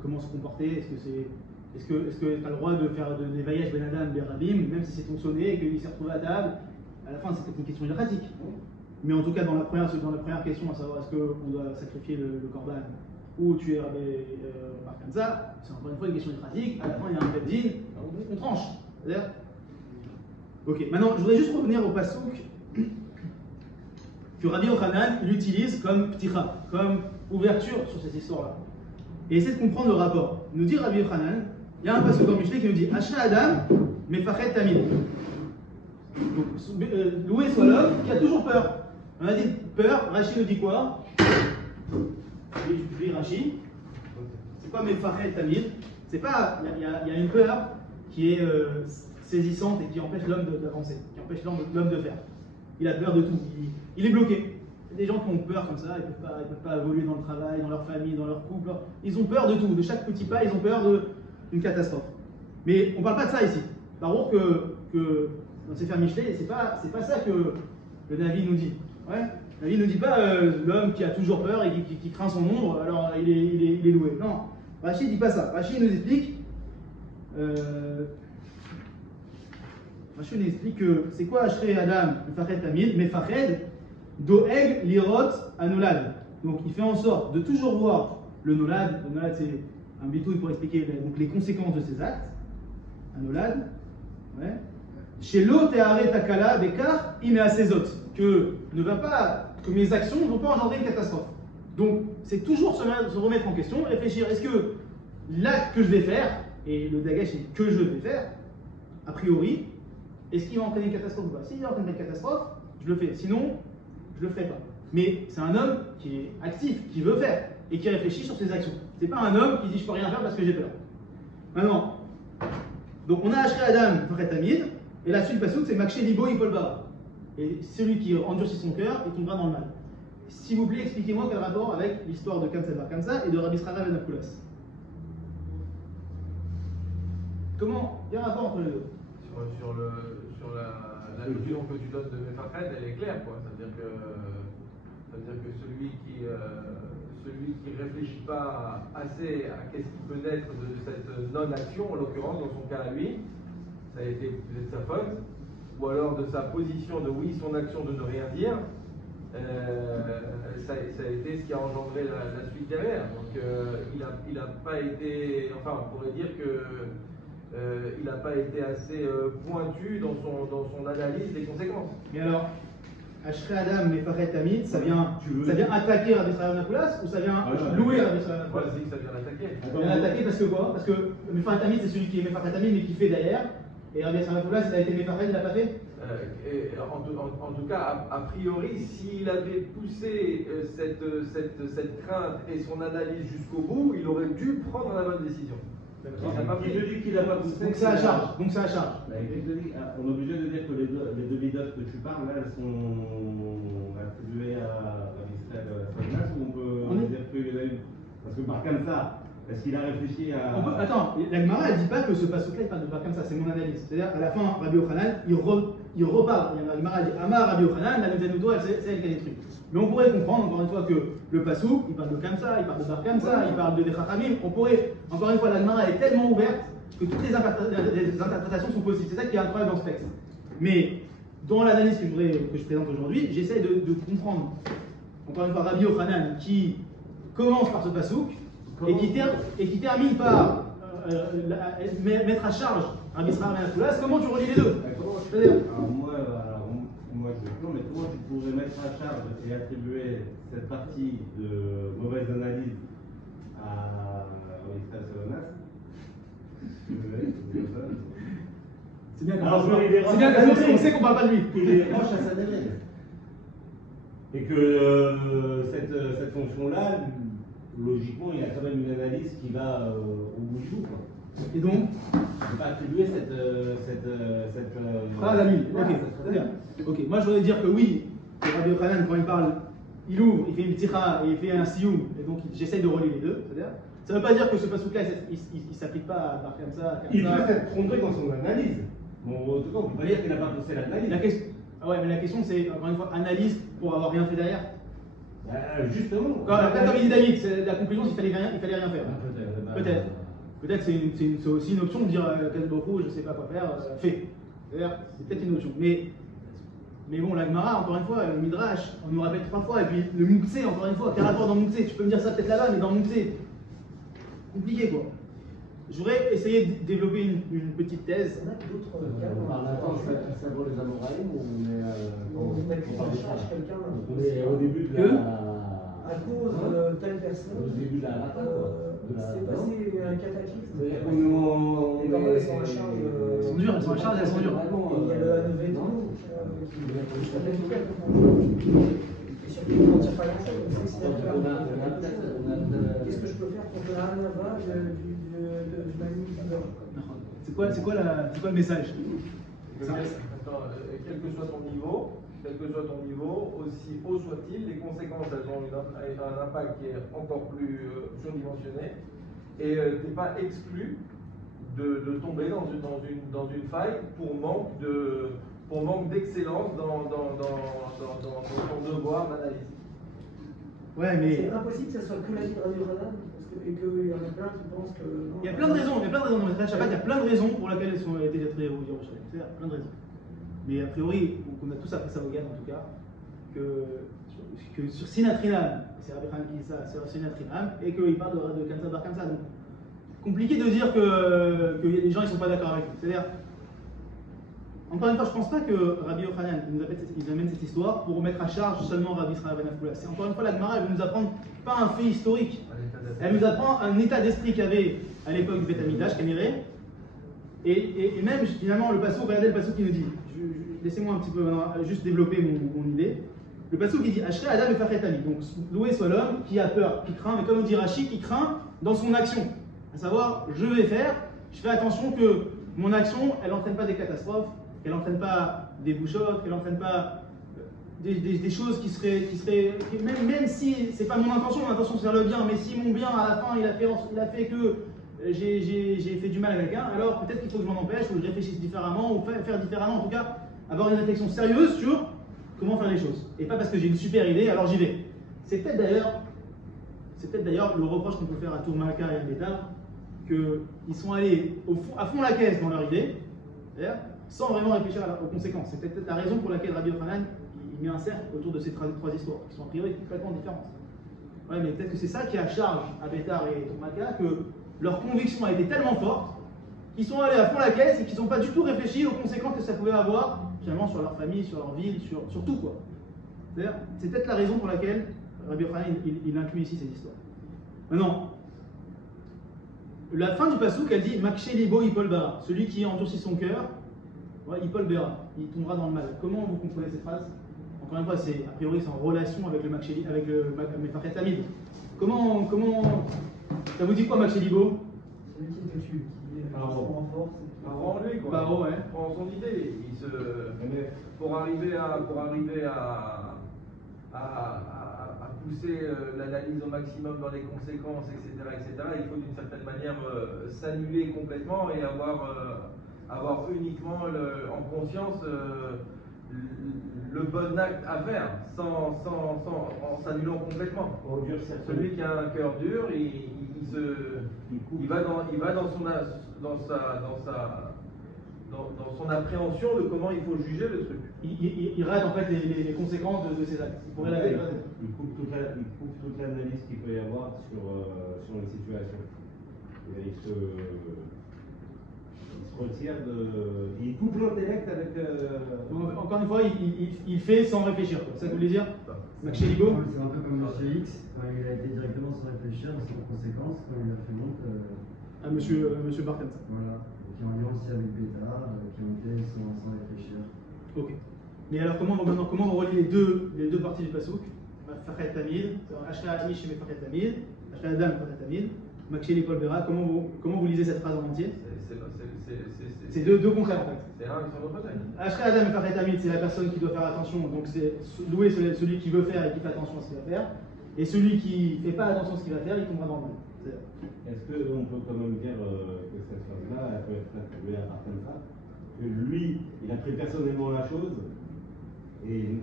comment se comporter. Est-ce que tu as le droit de faire des voyages Ben Adam, Ben Rabim, même si c'est ton sonné et qu'il s'est retrouvé à table? À la fin, c'est peut-être une question pratique. Mais en tout cas, dans la première question, à savoir est-ce qu'on doit sacrifier le korban ou tuer Rabbi Bar Kamsa, c'est encore une fois une question pratique. À la fin, il y a un beddin, on tranche. C'est-à-dire. Ok, maintenant, je voudrais juste revenir au pasouk que Rabbi Yochanan l'utilise comme pticha, comme ouverture sur cette histoire-là. Et essaie de comprendre le rapport. Nous dit Rabbi Yochanan, il y a un pasouk dans Mishlei qui nous dit Asha Adam, mefachet tamid. Donc, loué soit l'homme qui a toujours peur. On a dit peur, Rashi nous dit quoi? Je lis Rashi. C'est quoi mefachet tamid? C'est pas, il y a une peur qui est saisissante et qui empêche l'homme d'avancer, qui empêche l'homme de faire. Il a peur de tout, il est bloqué. Il y a des gens qui ont peur comme ça, ils ne peuvent pas évoluer dans le travail, dans leur famille, dans leur couple. Ils ont peur de tout, de chaque petit pas, ils ont peur d'une catastrophe. Mais on ne parle pas de ça ici. Par contre, que dans Sefer Mishlei, c'est pas ça que le Navi nous dit. Ouais, le Navi ne nous dit pas l'homme qui a toujours peur et qui craint son ombre, alors il est loué. Non, Rashi ne dit pas ça. Rashi nous explique. Rashi nous explique que c'est quoi Ashrei Adam, le Fached Tamid, mais Fached, Doeg Lirot Anolad. Donc il fait en sorte de toujours voir le Nolad. Le Nolad, c'est un bitouille pour expliquer donc, les conséquences de ses actes. Anolad. Ouais. Chez l'autre et arrête Takala, Bekar, il met à ses autres. Que mes actions ne vont pas engendrer une catastrophe. Donc c'est toujours se remettre en question, réfléchir. Est-ce que l'acte que je vais faire, et le Dagesh c'est que je vais faire, a priori, est-ce qu'il va entraîner une catastrophe ou pas? S'il va entraîner une catastrophe, je le fais. Sinon, je le ferai pas. Mais c'est un homme qui est actif, qui veut faire et qui réfléchit sur ses actions. C'est pas un homme qui dit je peux rien faire parce que j'ai peur. Maintenant, donc on a Ashrei Adam, Fachet Tamid, et la suite pasouk c'est Makshe Libo Yipol Bara. Et celui qui endurcit son cœur, il tombera dans le mal. S'il vous plaît, expliquez-moi quel rapport avec l'histoire de Kamsa Bar Kamsa et de Rabbi Israël Ben Akoulas. Comment il y a un rapport entre les deux? Sur la notion que tu donnes de Mefached, elle est claire, quoi. C'est-à-dire que celui qui réfléchit pas assez à qu'est-ce qui peut naître de cette non-action, en l'occurrence, dans son cas à lui, ça a été peut-être sa faute, ou alors de sa position de oui, son action de ne rien dire, ça a été ce qui a engendré la suite derrière. Donc il a pas été, enfin on pourrait dire que il n'a pas été assez pointu dans son analyse des conséquences. Mais alors, Ashrei Adam Mefachet Tamid, ça vient attaquer Rabbi Israël Ben Akoulas ou ça vient louer Rabbi Israël Ben Akoulas? Vas-y, ça vient l'attaquer. Ça vient l'attaquer parce que quoi? Parce que Mefachet Tamid c'est celui qui est Mefachet Tamid mais qui fait derrière. Et Rabbi Israël Ben Akoulas, il a été Mefachet, il l'a pas fait? En tout cas, a priori, s'il avait poussé cette crainte et son analyse jusqu'au bout, il aurait dû prendre la bonne décision. Qui te dit qu'il n'a pas poussé? Donc c'est à charge. On est obligé de dire que les deux vidotes que tu parles, là, elles sont attribuées à Israël Sonas ou on peut dire qu'il y en a une? Parce que par comme ça, est-ce qu'il a réfléchi à. Attends, la Gemara elle dit pas que ce pasouk-là il parle de comme ça, c'est mon analyse. C'est-à-dire à la fin, Rabbi Yochanan, il repart. La Gemara dit Amar Rabbi Yochanan, la Nezanuto, c'est elle qui a détruit. Mais on pourrait comprendre encore une fois que le pasouk, il parle de Kamsa, il parle de Bar Kamsa, il parle de Chachamim. On pourrait, encore une fois, la Gemara est tellement ouverte que toutes les interprétations sont possibles. C'est ça qui est incroyable dans ce texte. Mais dans l'analyse que je présente aujourd'hui, j'essaie de comprendre, encore une fois, Rabbi Yochanan qui commence par ce pasouk et qui termine par mettre à charge Rabbi Israël Ben Akoulas. Comment tu relis les deux? Moi je peux, mais comment tu pourrais mettre à charge et attribuer cette partie de mauvaise analyse à Israël Sonas? C'est bien Alors, qu'on il est c'est bien qu'on sait qu'on parle pas de lui. Il est proche à sa élève. Et que cette fonction-là, logiquement, il a quand même une analyse qui va au bout du bout. Quoi. Et donc, Je ne peux pas attribuer cette phrase à lui. voilà, Ok, cette très bien. Ok, moi je voudrais dire que oui, que Rabbi Yochanan, quand il parle, il ouvre, il fait une tira et il fait un sioum, et donc j'essaye de relier les deux. C'est-à-dire, ça ne veut pas dire que ce pasouk-là, il ne s'applique pas à comme ça. Il peut s'être trompé dans son analyse. Bon, en tout cas, on ne peut pas dire qu'il n'a pas poussé l'analyse. La question, ah ouais, mais la question c'est, encore une fois, analyse pour avoir rien fait derrière. Justement. Comme il dit David, la conclusion, c'est qu'il fallait rien faire. Peut-être. Peut-être c'est aussi une option de dire quel beaucoup, je ne sais pas quoi faire, fait. C'est-à-dire, c'est peut-être une option. Mais bon, la Gemara, encore une fois, le Midrash, on nous rappelle 3 fois, et puis le Mouktsé, encore une fois, quel rapport dans Mouktsé? Tu peux me dire ça peut-être là-bas, mais dans Mouktsé, compliqué quoi. Je voudrais essayer de développer une petite thèse. On a d'autres cas. Attends, ça vaut les Amoraïm ou on est. On met plus en charge quelqu'un. On est au début de la. À cause de telle personne. Au début de la halakha, C'est passé un cataclysme. Et Les paroles, elles sont à charge. Elles sont dures, elles sont à charge, elles sont dures. Et il y a le vêtement qui s'appelle tout. Et surtout, on n'en tire pas grand-chose. On sait que c'est qu'est-ce que je peux faire pour que la Hanava du Mani C'est quoi le message? Attends, quel que soit ton niveau, aussi haut soit-il, les conséquences elles ont un impact qui est encore plus surdimensionné. Et tu n'es pas exclu de tomber dans une faille pour manque d'excellence dans ton devoir d'analyse. Ouais, mais. C'est impossible que ça soit que la vie de Radio Radar, et qu'il y en a plein qui pensent que. Il y a plein de raisons, dans le Shabbat, il y a plein de raisons pour lesquelles elles ont été attribuées au Yerushalayim. Il y a plein de raisons. Mais a priori, on a tous appris ça au GAN en tout cas, que sur Sinatrinam, c'est Rabbi Khan qui dit ça, sur Sinatrinam, et qu'il parle de Kansa Bar Kansa. Donc, compliqué de dire que les gens ne sont pas d'accord avec lui. C'est-à-dire, encore une fois, je ne pense pas que Rabbi Yochanan il amène cette histoire pour mettre à charge seulement Rabbi Israël Ben Afkula. C'est encore une fois la Gemara, elle veut nous apprendre pas un fait historique, elle nous apprend un état d'esprit qu'il y avait à l'époque du Beth Amikdash, Kaniré, et même finalement le passage, regardez le passage qui nous dit, laissez-moi un petit peu juste développer mon idée. Le passage qui dit Ashrei Adam et Fachetami, donc loué soit l'homme qui a peur, qui craint, mais comme on dit Rashi, qui craint dans son action, à savoir je vais faire, je fais attention que mon action elle n'entraîne pas des catastrophes, qu'elle n'entraîne pas des bouchottes, qu'elle n'entraîne pas des choses qui seraient même si c'est pas mon intention c'est faire le bien, mais si mon bien à la fin il a fait que j'ai fait du mal à quelqu'un, alors peut-être qu'il faut que je m'en empêche, ou que je réfléchisse différemment, ou faire différemment, en tout cas avoir une réflexion sérieuse sur comment faire les choses. Et pas parce que j'ai une super idée, alors j'y vais. C'est peut-être d'ailleurs le reproche qu'on peut faire à Tour Malka et à Bétar, qu'ils sont allés à fond la caisse dans leur idée, sans vraiment réfléchir aux conséquences. C'est peut-être la raison pour laquelle Rabbi Yochanan il met un cercle autour de ces trois histoires, qui sont a priori complètement différentes. Ouais, mais peut-être que c'est ça qui a charge à Bétar et Tour Malka, que leur conviction a été tellement forte qu'ils sont allés à fond la caisse et qu'ils n'ont pas du tout réfléchi aux conséquences que ça pouvait avoir finalement sur leur famille, sur leur ville, sur tout quoi. C'est peut-être la raison pour laquelle Rabbi Yochanan il inclut ici cette histoire. Maintenant, la fin du pasouk elle dit Makshe libo ipol bara, celui qui endurcit son cœur, ouais, ipol bara, il tombera dans le mal. Comment vous comprenez cette phrase? Encore une fois, a priori c'est en relation avec le Mefachet Tamid. Comment ça vous dit quoi Makshe libo? Celui qui te tue, qui est en force. Avant lui, quoi. Paro, ouais. Prend son idée. Pour arriver à pousser l'analyse au maximum dans les conséquences, etc., il faut d'une certaine manière s'annuler complètement et avoir uniquement en conscience le bon acte à faire, en s'annulant complètement. Celui qui a un cœur dur, il va dans son appréhension de comment il faut juger le truc. Il rate en fait les conséquences de ses actes. Il coupe toute l'analyse qu'il peut y avoir sur une situation. Et il se retire il coupe l'intellect avec. Encore une fois, il fait sans réfléchir. C'est ça que vous voulez dire? Makshe libo? C'est un peu comme Monsieur X, quand il a été directement sans réfléchir, sans conséquence, quand il a fait montre. Monsieur Bartens. Voilà. qui ont lieu aussi avec Bétard, qui ont été sans réfléchir. Ok. Mais alors comment on relie les deux parties du pasouk? Fachet Tamid, Ashra Amish et Fachet Tamid, Ashra Adam Fachet Tamid, Maksheli Paul Bera, comment vous lisez cette phrase en entier? C'est deux contraires en fait. C'est un qui s'en va pas. Ashra Adam et Fachet Tamid, c'est la personne qui doit faire attention, donc c'est louer celui qui veut faire et qui fait attention à ce qu'il va faire, et celui qui ne fait pas attention à ce qu'il va faire, il tombera dans le mal. Est-ce qu'on peut quand même dire que cette phrase-là, elle peut être attribuée à part comme ça, que lui, il a pris personnellement la chose et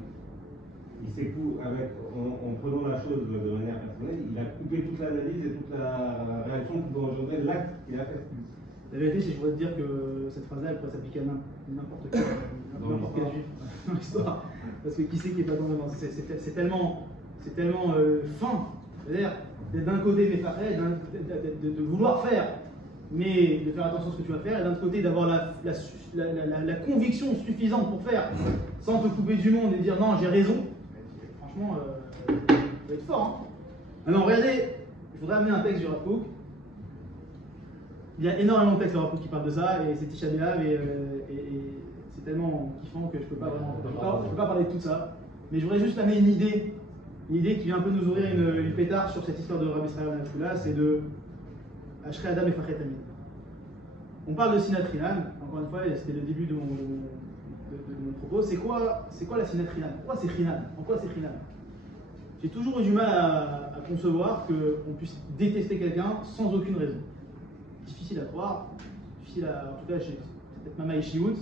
il s'est en prenant la chose de manière personnelle, il a coupé toute l'analyse et toute la réaction qui doit engendrer l'acte qu'il a fait. La vérité, c'est que je voudrais te dire que cette phrase-là, elle pourrait s'appliquer à n'importe qui, n'importe quel juif dans l'histoire. Parce que qui c'est qui n'est pas dans le monde? C'est tellement fin. C'est-à-dire, d'être d'un côté des faits, de vouloir faire, mais de faire attention à ce que tu vas faire, et d'un autre côté d'avoir la conviction suffisante pour faire, sans te couper du monde et dire non, j'ai raison. Franchement, ça va être fort. Hein. Alors, regardez, je voudrais amener un texte du Rav Kook. Il y a énormément de textes du Rav Kook qui parlent de ça, et c'est Tisha B'Av, et c'est tellement kiffant que je ne peux pas parler de tout ça. Mais je voudrais juste amener une idée qui vient un peu nous ouvrir une pétard sur cette histoire de Rabbi Israël Hanafula, c'est de Ashray Adam et Fachet Tamid. On parle de Sinat Rinan, encore une fois, c'était le début de mon propos. C'est quoi la Sinat Rinan? Pourquoi c'est Rinan? En quoi c'est Rinan? J'ai toujours eu du mal à concevoir qu'on puisse détester quelqu'un sans aucune raison. Difficile à croire, en tout cas, c'est peut-être Mama Ishiout,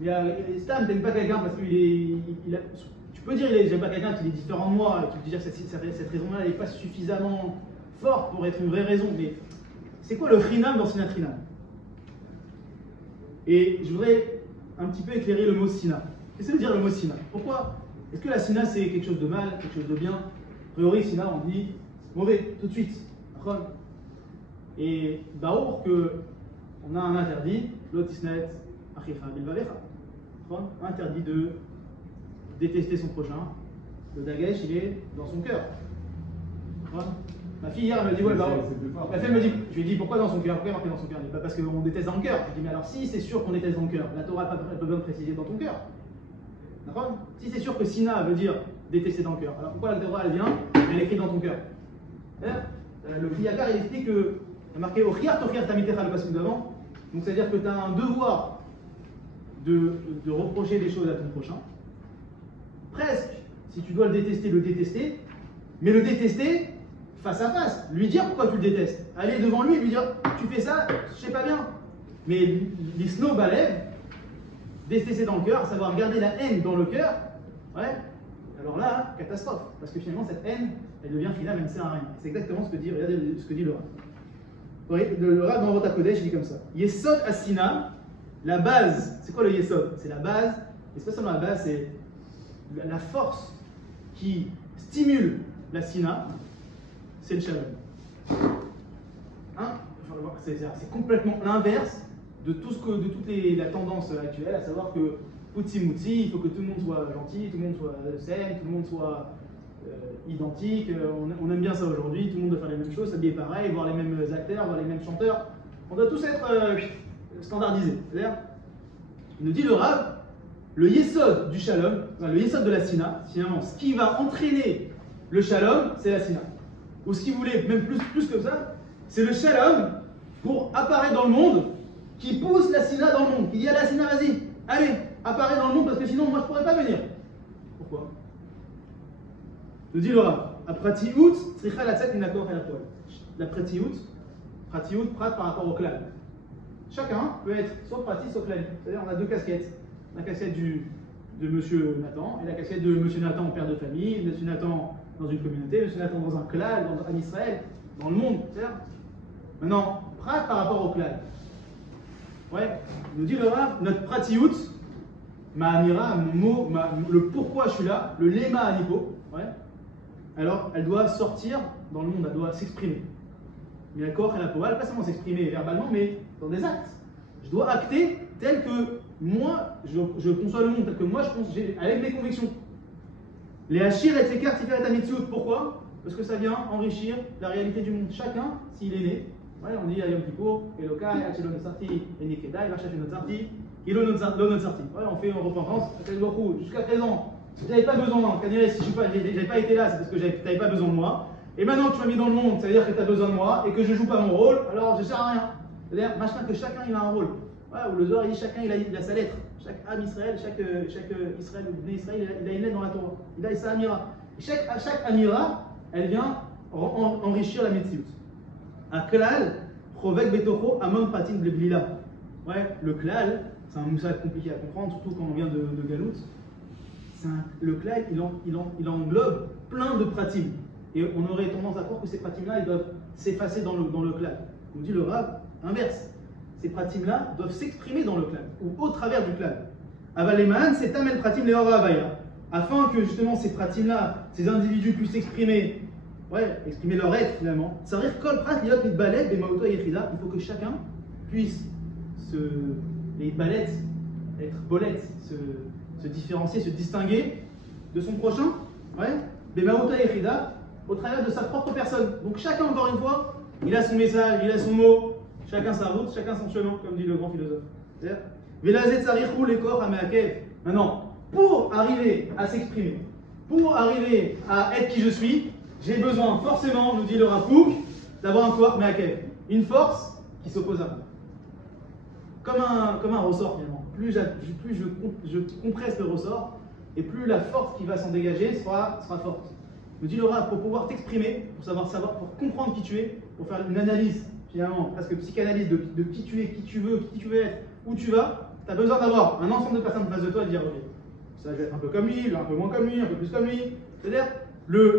mais Stam, t'aimes pas quelqu'un parce qu'il tu peux dire j'aime pas quelqu'un qui est différent de moi, et tu peux dire que cette raison-là n'est pas suffisamment forte pour être une vraie raison, mais c'est quoi le Rinam dans Sinat Rinan? Et je voudrais un petit peu éclairer le mot Sina. Qu'est-ce que veut dire le mot Sina? Pourquoi? Est-ce que la Sina c'est quelque chose de mal, quelque chose de bien? A priori, Sina on dit mauvais, tout de suite. Et Barour qu'on a un interdit, l'otisnet achicha bilvavecha. Interdit de détester son prochain. Le dagesh, il est dans son cœur. Ma fille hier, elle me dit, ouais, Barour. Ma fille me dit, je lui ai dit, pourquoi dans son cœur? Pourquoi marqué dans son cœur? Pas parce qu'on déteste dans le cœur. Je lui ai dit, mais alors si c'est sûr qu'on déteste dans le cœur, la Torah n'a pas besoin de préciser dans ton cœur. D'accord? Si c'est sûr que Sina veut dire détester dans le cœur, alors pourquoi la Torah elle vient et elle écrit dans ton cœur? Le Kriyakar il explique que il a marqué au Khiyar Tokhir Tamitecha le passage d'avant, donc c'est-à-dire que tu as un devoir de reprocher des choses à ton prochain. Presque, si tu dois le détester, mais le détester face à face, lui dire pourquoi tu le détestes. Aller devant lui et lui dire tu fais ça, je sais pas bien. Mais l'isno balev, détester dans le cœur, savoir garder la haine dans le cœur, ouais, alors là, catastrophe. Parce que finalement, cette haine, elle devient finale, elle ne sert à rien. C'est exactement ce que dit le Rav. Le Rav dans Rota Kodesh, il dit comme ça. Yesod Asina, la base, c'est quoi le Yesod? C'est la base, et c'est pas seulement la base, c'est la force qui stimule la Sina, c'est le Shalom. Hein? C'est complètement l'inverse de toute la tendance actuelle, à savoir que Putsi-Mutsi, il faut que tout le monde soit gentil, tout le monde soit sain, tout le monde soit identique. On aime bien ça aujourd'hui, tout le monde doit faire les mêmes choses, s'habiller pareil, voir les mêmes acteurs, voir les mêmes chanteurs. On doit tous être standardisés. C'est-à-dire, il nous dit le Rav, le Yesod du Shalom, le Yesod de la Sina, finalement, ce qui va entraîner le Shalom, c'est la Sina. Ou ce qui voulait, même plus que ça, c'est le Shalom pour apparaître dans le monde, qui pousse la Sina dans le monde, qui dit à la Sina, vas-y, allez, apparaît dans le monde parce que sinon moi je pourrais pas venir. Pourquoi? Nous dit le Rav, la pratiout, tzricha latzet minakor halakol. La pratiout, prat par rapport au clan. Chacun peut être soit pratique, soit clan. C'est-à-dire on a deux casquettes. La casquette de monsieur Nathan et la casquette de monsieur Nathan, père de famille, monsieur Nathan dans une communauté, monsieur Nathan dans un clan, en Israël, dans le monde. C'est-à-dire, maintenant, prat par rapport au clan. Ouais, nous dit le Rav, notre pratiout, Ma'amira, le pourquoi je suis là, le lema anipo, ouais. Alors elle doit sortir dans le monde, elle doit s'exprimer. Mais la corps et la poêle, pas seulement s'exprimer verbalement, mais dans des actes. Je dois acter tel que moi, je conçois le monde, tel que moi je conçois, avec mes convictions. Les hachir et tzekar tiferet hamitziut, pourquoi? Parce que ça vient enrichir la réalité du monde. Chacun, s'il est né, Ouais, on dit à Yom Kippour, Elokai, Hachelo Notsarti, Enikedai, Vachach Notsarti, Kilo Notsarti. Ouais, on fait une repentance, jusqu'à présent, je n'avais pas besoin de moi. Si je n'avais pas été là, c'est parce que tu n'avais pas besoin de moi. Et maintenant que tu m'as mis dans le monde, ça veut dire que tu as besoin de moi et que je ne joue pas mon rôle, alors je ne sers à rien. C'est-à-dire, machin que chacun il a un rôle. Ouais, où le Zohar il dit chacun il a sa lettre. Chaque âme Israël, chaque Israël, ou Israël, il a une lettre dans la Torah. Il a sa Amira. Et chaque Amira, elle vient enrichir la Metziut. Un klal, Chovek Betocho, Amon Pratin Bleblila. Ouais, le klal, c'est un moussa compliqué à comprendre, surtout quand on vient de Galout. Le klal, il englobe plein de pratim. Et on aurait tendance à croire que ces pratim-là, ils doivent s'effacer dans le klal. On dit le Rav, inverse. Ces pratim-là doivent s'exprimer dans le klal, ou au travers du klal. Avaleman, c'est Tamel Pratim Leora Avaya. Afin que justement ces pratim-là, ces individus puissent exprimer leur être finalement. Ça veut dire kol prat liot mitbalet b'ma'uto yechida. Il faut que chacun puisse les balettes, être bolette, se différencier, se distinguer de son prochain, b'ma'uto yechida, au travers de sa propre personne. Donc chacun, encore une fois, il a son message, il a son mot, chacun sa route, chacun son chemin, comme dit le grand philosophe. Maintenant, pour arriver à s'exprimer, pour arriver à être qui je suis, j'ai besoin forcément, nous dit le Rav Kook, d'avoir un koach me'akev, une force qui s'oppose à moi. Comme un ressort finalement. Plus je compresse le ressort, et plus la force qui va s'en dégager sera forte. Nous dit le Rav, pour pouvoir t'exprimer, pour comprendre qui tu es, pour faire une analyse finalement, presque psychanalyse de qui tu es, qui tu veux être, où tu vas, tu as besoin d'avoir un ensemble de personnes en face de toi et de dire ok, ça je vais être un peu comme lui, un peu moins comme lui, un peu plus comme lui. C'est-à-dire,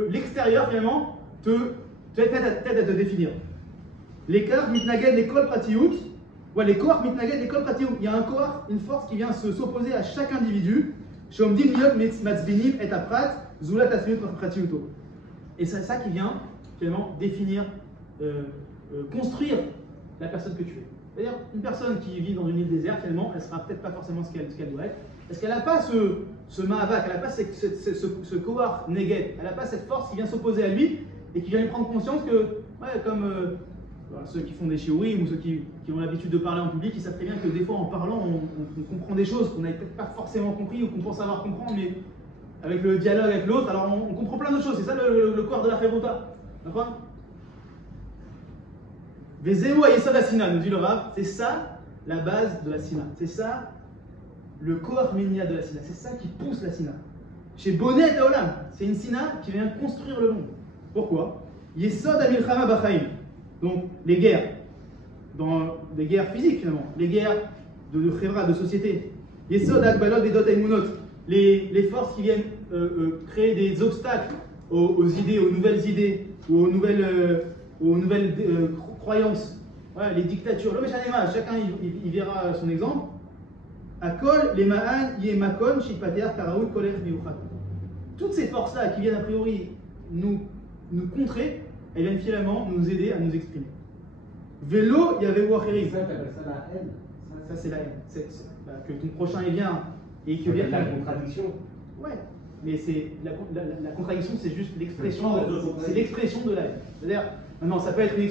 l'extérieur finalement t'aide à te définir. L'écart mitnaged l'école pratiout, les koach mitnaged l'école pratiout. Il y a un koach, une force qui vient s'opposer à chaque individu. Shomdim liot matzbinim et aprat, zulat asmiut pratiouto. Et c'est ça qui vient finalement définir, construire la personne que tu es. C'est-à-dire, une personne qui vit dans une île déserte, finalement, elle ne sera peut-être pas forcément ce qu'elle doit être. Parce qu'elle n'a pas ce ma'avak, elle n'a pas ce koach neged, elle n'a pas cette force qui vient s'opposer à lui et qui vient lui prendre conscience que, comme ceux qui font des shiurim ou ceux qui ont l'habitude de parler en public, ils savent très bien que des fois en parlant, on comprend des choses qu'on n'avait peut-être pas forcément compris ou qu'on pense avoir comprendre, mais avec le dialogue avec l'autre, alors on comprend plein d'autres choses. C'est ça le koach de la Chévota. D'accord ? Vezeu ayesod asina, nous dit le Rav, c'est ça la base de la sina. C'est ça le koach menia de la sina. C'est ça qui pousse la sina. Chez Bonnet et Olam, c'est une sina qui vient construire le monde. Pourquoi? Yesod amilchama bachaim. Donc les guerres, dans les guerres physiques finalement, les guerres de chevra, de société. Yesod akbalot et dot emunot. Les forces qui viennent créer des obstacles aux idées, aux nouvelles idées, ou aux nouvelles croyances, les dictatures. Chacun il verra son exemple. Akol, les ma'an, yemakon, shipatear, karaoui, koler, miuchat. Toutes ces forces-là qui viennent a priori nous contrer, elles viennent finalement nous aider à nous exprimer. Vélo, il y avait Wacherim. Ça, tu appelles ça la haine. Ça, c'est la haine. Que ton prochain est bien et que vient la contradiction. Ouais, mais c'est la contradiction, c'est juste l'expression de la haine. C'est-à-dire, maintenant, ça peut être une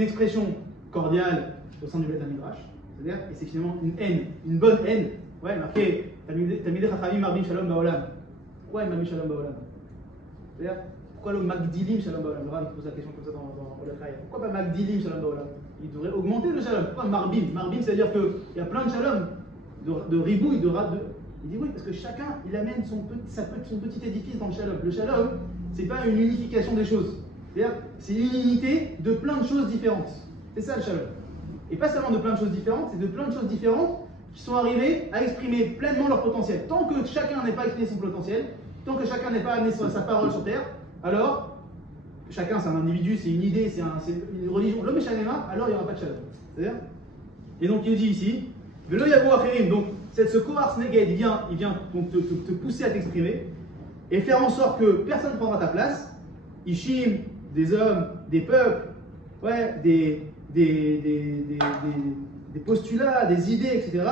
expression cordiale au sein du Beth Midrash. C'est-à-dire, et c'est finalement une haine, une bonne haine. Ouais, marqué Talmidei Chachamim Marbim Shalom Baolam. Pourquoi il Marbim Shalom Baolam? C'est-à-dire, pourquoi le Magdilim Shalom Baolam? Le Rav pose la question comme ça dans le Chaya. Pourquoi pas Magdilim Shalom Baolam? Il devrait augmenter le Shalom. Pourquoi Marbim? Marbim, c'est-à-dire qu'il y a plein de Shalom, de ribouille, de il dit oui, parce que chacun, il amène son petit édifice dans le Shalom. Le Shalom, c'est pas une unification des choses. C'est-à-dire, c'est une unité de plein de choses différentes. C'est ça le Shalom. Et pas seulement de plein de choses différentes, c'est de plein de choses différentes qui sont arrivées à exprimer pleinement leur potentiel. Tant que chacun n'est pas exprimé son potentiel, tant que chacun n'est pas amené sa parole sur terre, alors, chacun c'est un individu, c'est une idée, c'est une religion, l'homme est shalema, alors il n'y aura pas de Shalom. C'est-à-dire, et donc il dit ici, Velo yavo acherim, donc ce koach neged, il vient donc te pousser à t'exprimer et faire en sorte que personne ne prendra ta place. Ishim, des hommes, des peuples, des postulats, des idées, etc.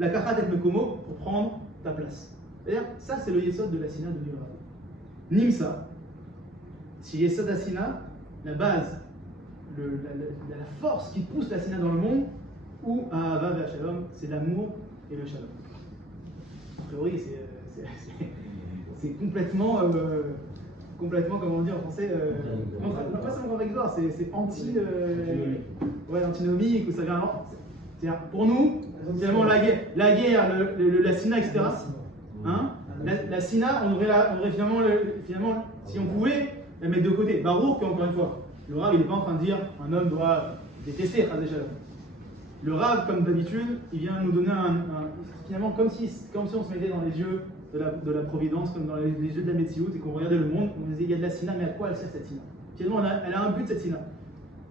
La kachat et mekomo pour prendre ta place. C'est-à-dire, ça c'est le yesod de la sina de Yora. Nimsa, si yesod asina, la base, la force qui pousse la Sina dans le monde, ou Ahava vers Shalom, c'est l'amour et le Shalom. A priori, c'est complètement, comment on dit en français, pas seulement contradictoire, c'est antinomique, ou ça vient. C'est-à-dire, pour nous, finalement, la guerre, la Sina, etc. Hein, la Sina, on devrait finalement, si on pouvait, la mettre de côté. Baruch, encore une fois, le Rav, il n'est pas en train de dire un homme doit détester Chazé Shalom. Le Rav, comme d'habitude, il vient nous donner finalement comme si on se mettait dans les yeux de la providence, comme dans les yeux de la Metsiout, et qu'on regardait le monde, on disait il y a de la Sina, mais à quoi elle sert cette Sina? Finalement, elle a un but, cette Sina.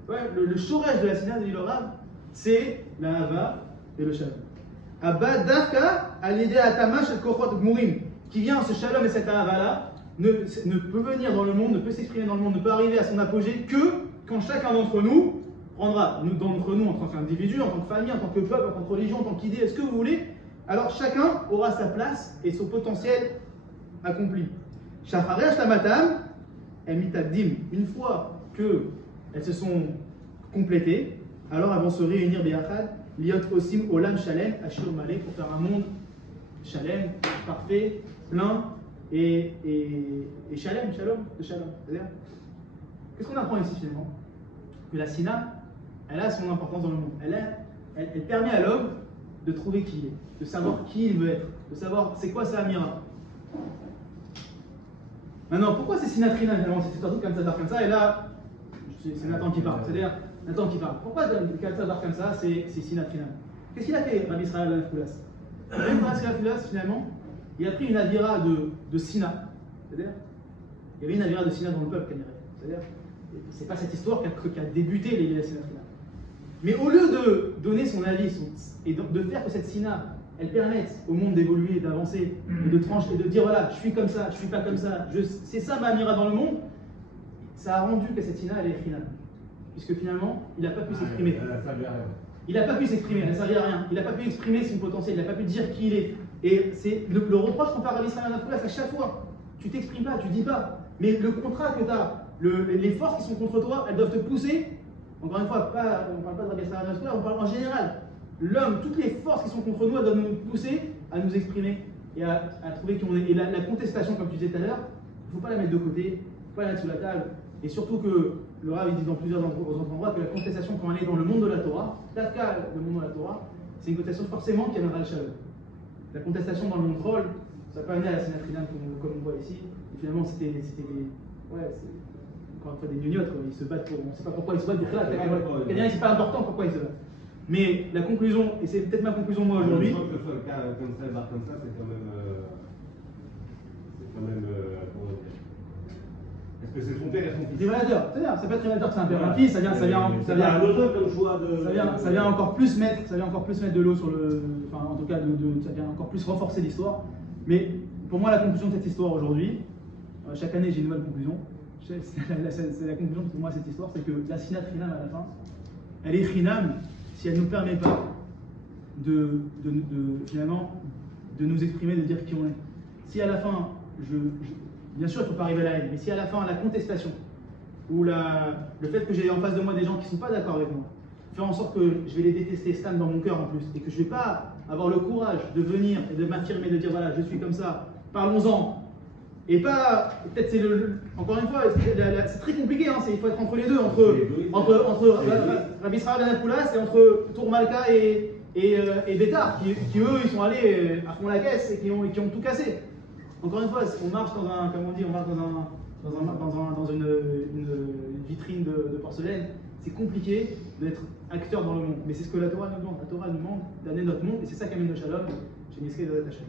Ouais, le shorège de la Sina, dit le Rav, c'est la Hava et le Shalom. Abba Dafka, à l'idée Atamash et Kochot Gmurim, qui vient, ce Shalom et cette Hava-là, ne peut venir dans le monde, ne peut s'exprimer dans le monde, ne peut arriver à son apogée que quand chacun d'entre nous prendra, d'entre nous en tant qu'individu, en tant que famille, en tant que peuple, en tant que religion, en tant qu'idée, ce que vous voulez, alors chacun aura sa place et son potentiel accompli. Shacharesh Tamatam, Emitadim, une fois qu'elles se sont complétées, alors elles vont se réunir Biachad, Liot Osim Olam Shalem, Ashur Malé, pour faire un monde Shalem, parfait, plein et Shalem. C'est-à-dire, qu'est-ce qu'on apprend ici finalement? Que la Sina, elle a son importance dans le monde. Elle permet à l'homme de trouver qui il est, de savoir qui il veut être, de savoir c'est quoi sa Amira. Maintenant, pourquoi c'est Sina Trina finalement? C'est tout comme ça, et là, c'est Nathan qui parle. C'est-à-dire, Nathan qui parle. Pourquoi comme ça, c'est Sina Trina? Qu'est-ce qu'il a fait, Rabbi Israël Anafoulas? Rabbi Israël Anafoulas, finalement, il a pris une avira de Sina. C'est-à-dire, il y avait une avira de Sina dans le peuple, c'est-à-dire, c'est pas cette histoire qui a débuté les Sina Trina. Mais au lieu de donner son avis et de faire que cette Sina, elle permette au monde d'évoluer, d'avancer, et de trancher, et de dire voilà, je suis comme ça, je suis pas comme ça, c'est ça ma Amira dans le monde, ça a rendu que cette Sina, elle est finale. Puisque finalement, il n'a pas pu s'exprimer. Il n'a pas pu s'exprimer, elle n'a servi à rien. Il n'a pas pu exprimer son potentiel, il n'a pas pu dire qui il est. Et c'est le reproche qu'on fait à Rabbi Israël Anafoulas à chaque fois. Tu t'exprimes pas, tu dis pas. Mais le contrat que tu as, les forces qui sont contre toi, elles doivent te pousser. Encore une fois, on ne parle pas de Rabbi Israël Anafoulas, on parle en général. L'homme, toutes les forces qui sont contre nous, elles doivent nous pousser à nous exprimer et à trouver qui on est. Et la contestation, comme tu disais tout à l'heure, il ne faut pas la mettre de côté, il ne faut pas la mettre sous la table. Et surtout que le Rav dit dans plusieurs endroits que la contestation, quand elle est dans le monde de la Torah, Tafka, le monde de la Torah, c'est une contestation forcément qui amènera le Shalom. La contestation dans le monde troll, ça n'a pas amené à la Sénatrina comme on voit ici. Et finalement, c'était encore une fois des gnognottes, ils se battent pour. On ne sait pas pourquoi ils se battent, c'est pas important pourquoi ils se battent. Mais la conclusion, et c'est peut-être ma conclusion moi aujourd'hui. Je crois que ce soit le cas comme ça, c'est quand même. Est-ce que c'est son père et son fils? Révélateur, c'est-à-dire, c'est pas révélateur que c'est un père et un fils, ça vient encore plus mettre de l'eau sur le. Enfin, en tout cas, ça vient encore plus renforcer l'histoire. Mais pour moi, la conclusion de cette histoire aujourd'hui, chaque année j'ai une nouvelle conclusion. C'est la conclusion pour moi de cette histoire, c'est que la Sinat Chinam à la fin, elle est Chinam si elle ne nous permet pas finalement de nous exprimer, de dire qui on est. Si à la fin, bien sûr il ne faut pas arriver à la haine, mais si à la fin la contestation ou le fait que j'ai en face de moi des gens qui ne sont pas d'accord avec moi, faire en sorte que je vais les détester stan dans mon cœur en plus, et que je ne vais pas avoir le courage de venir et de m'affirmer, de dire voilà je suis comme ça, parlons-en. Et pas, peut-être c'est encore une fois, c'est très compliqué, hein, il faut être entre les deux, entre Rabbi Israël Anafoulas et entre Tour Malka et Bétar, qui eux, ils sont allés à fond la caisse et qui ont tout cassé. Encore une fois, on marche dans une vitrine de porcelaine, c'est compliqué d'être acteur dans le monde, mais c'est ce que la Torah nous demande. La Torah nous demande d'amener notre monde, et c'est ça qui amène le Shalom, chez Niskei de Hashem.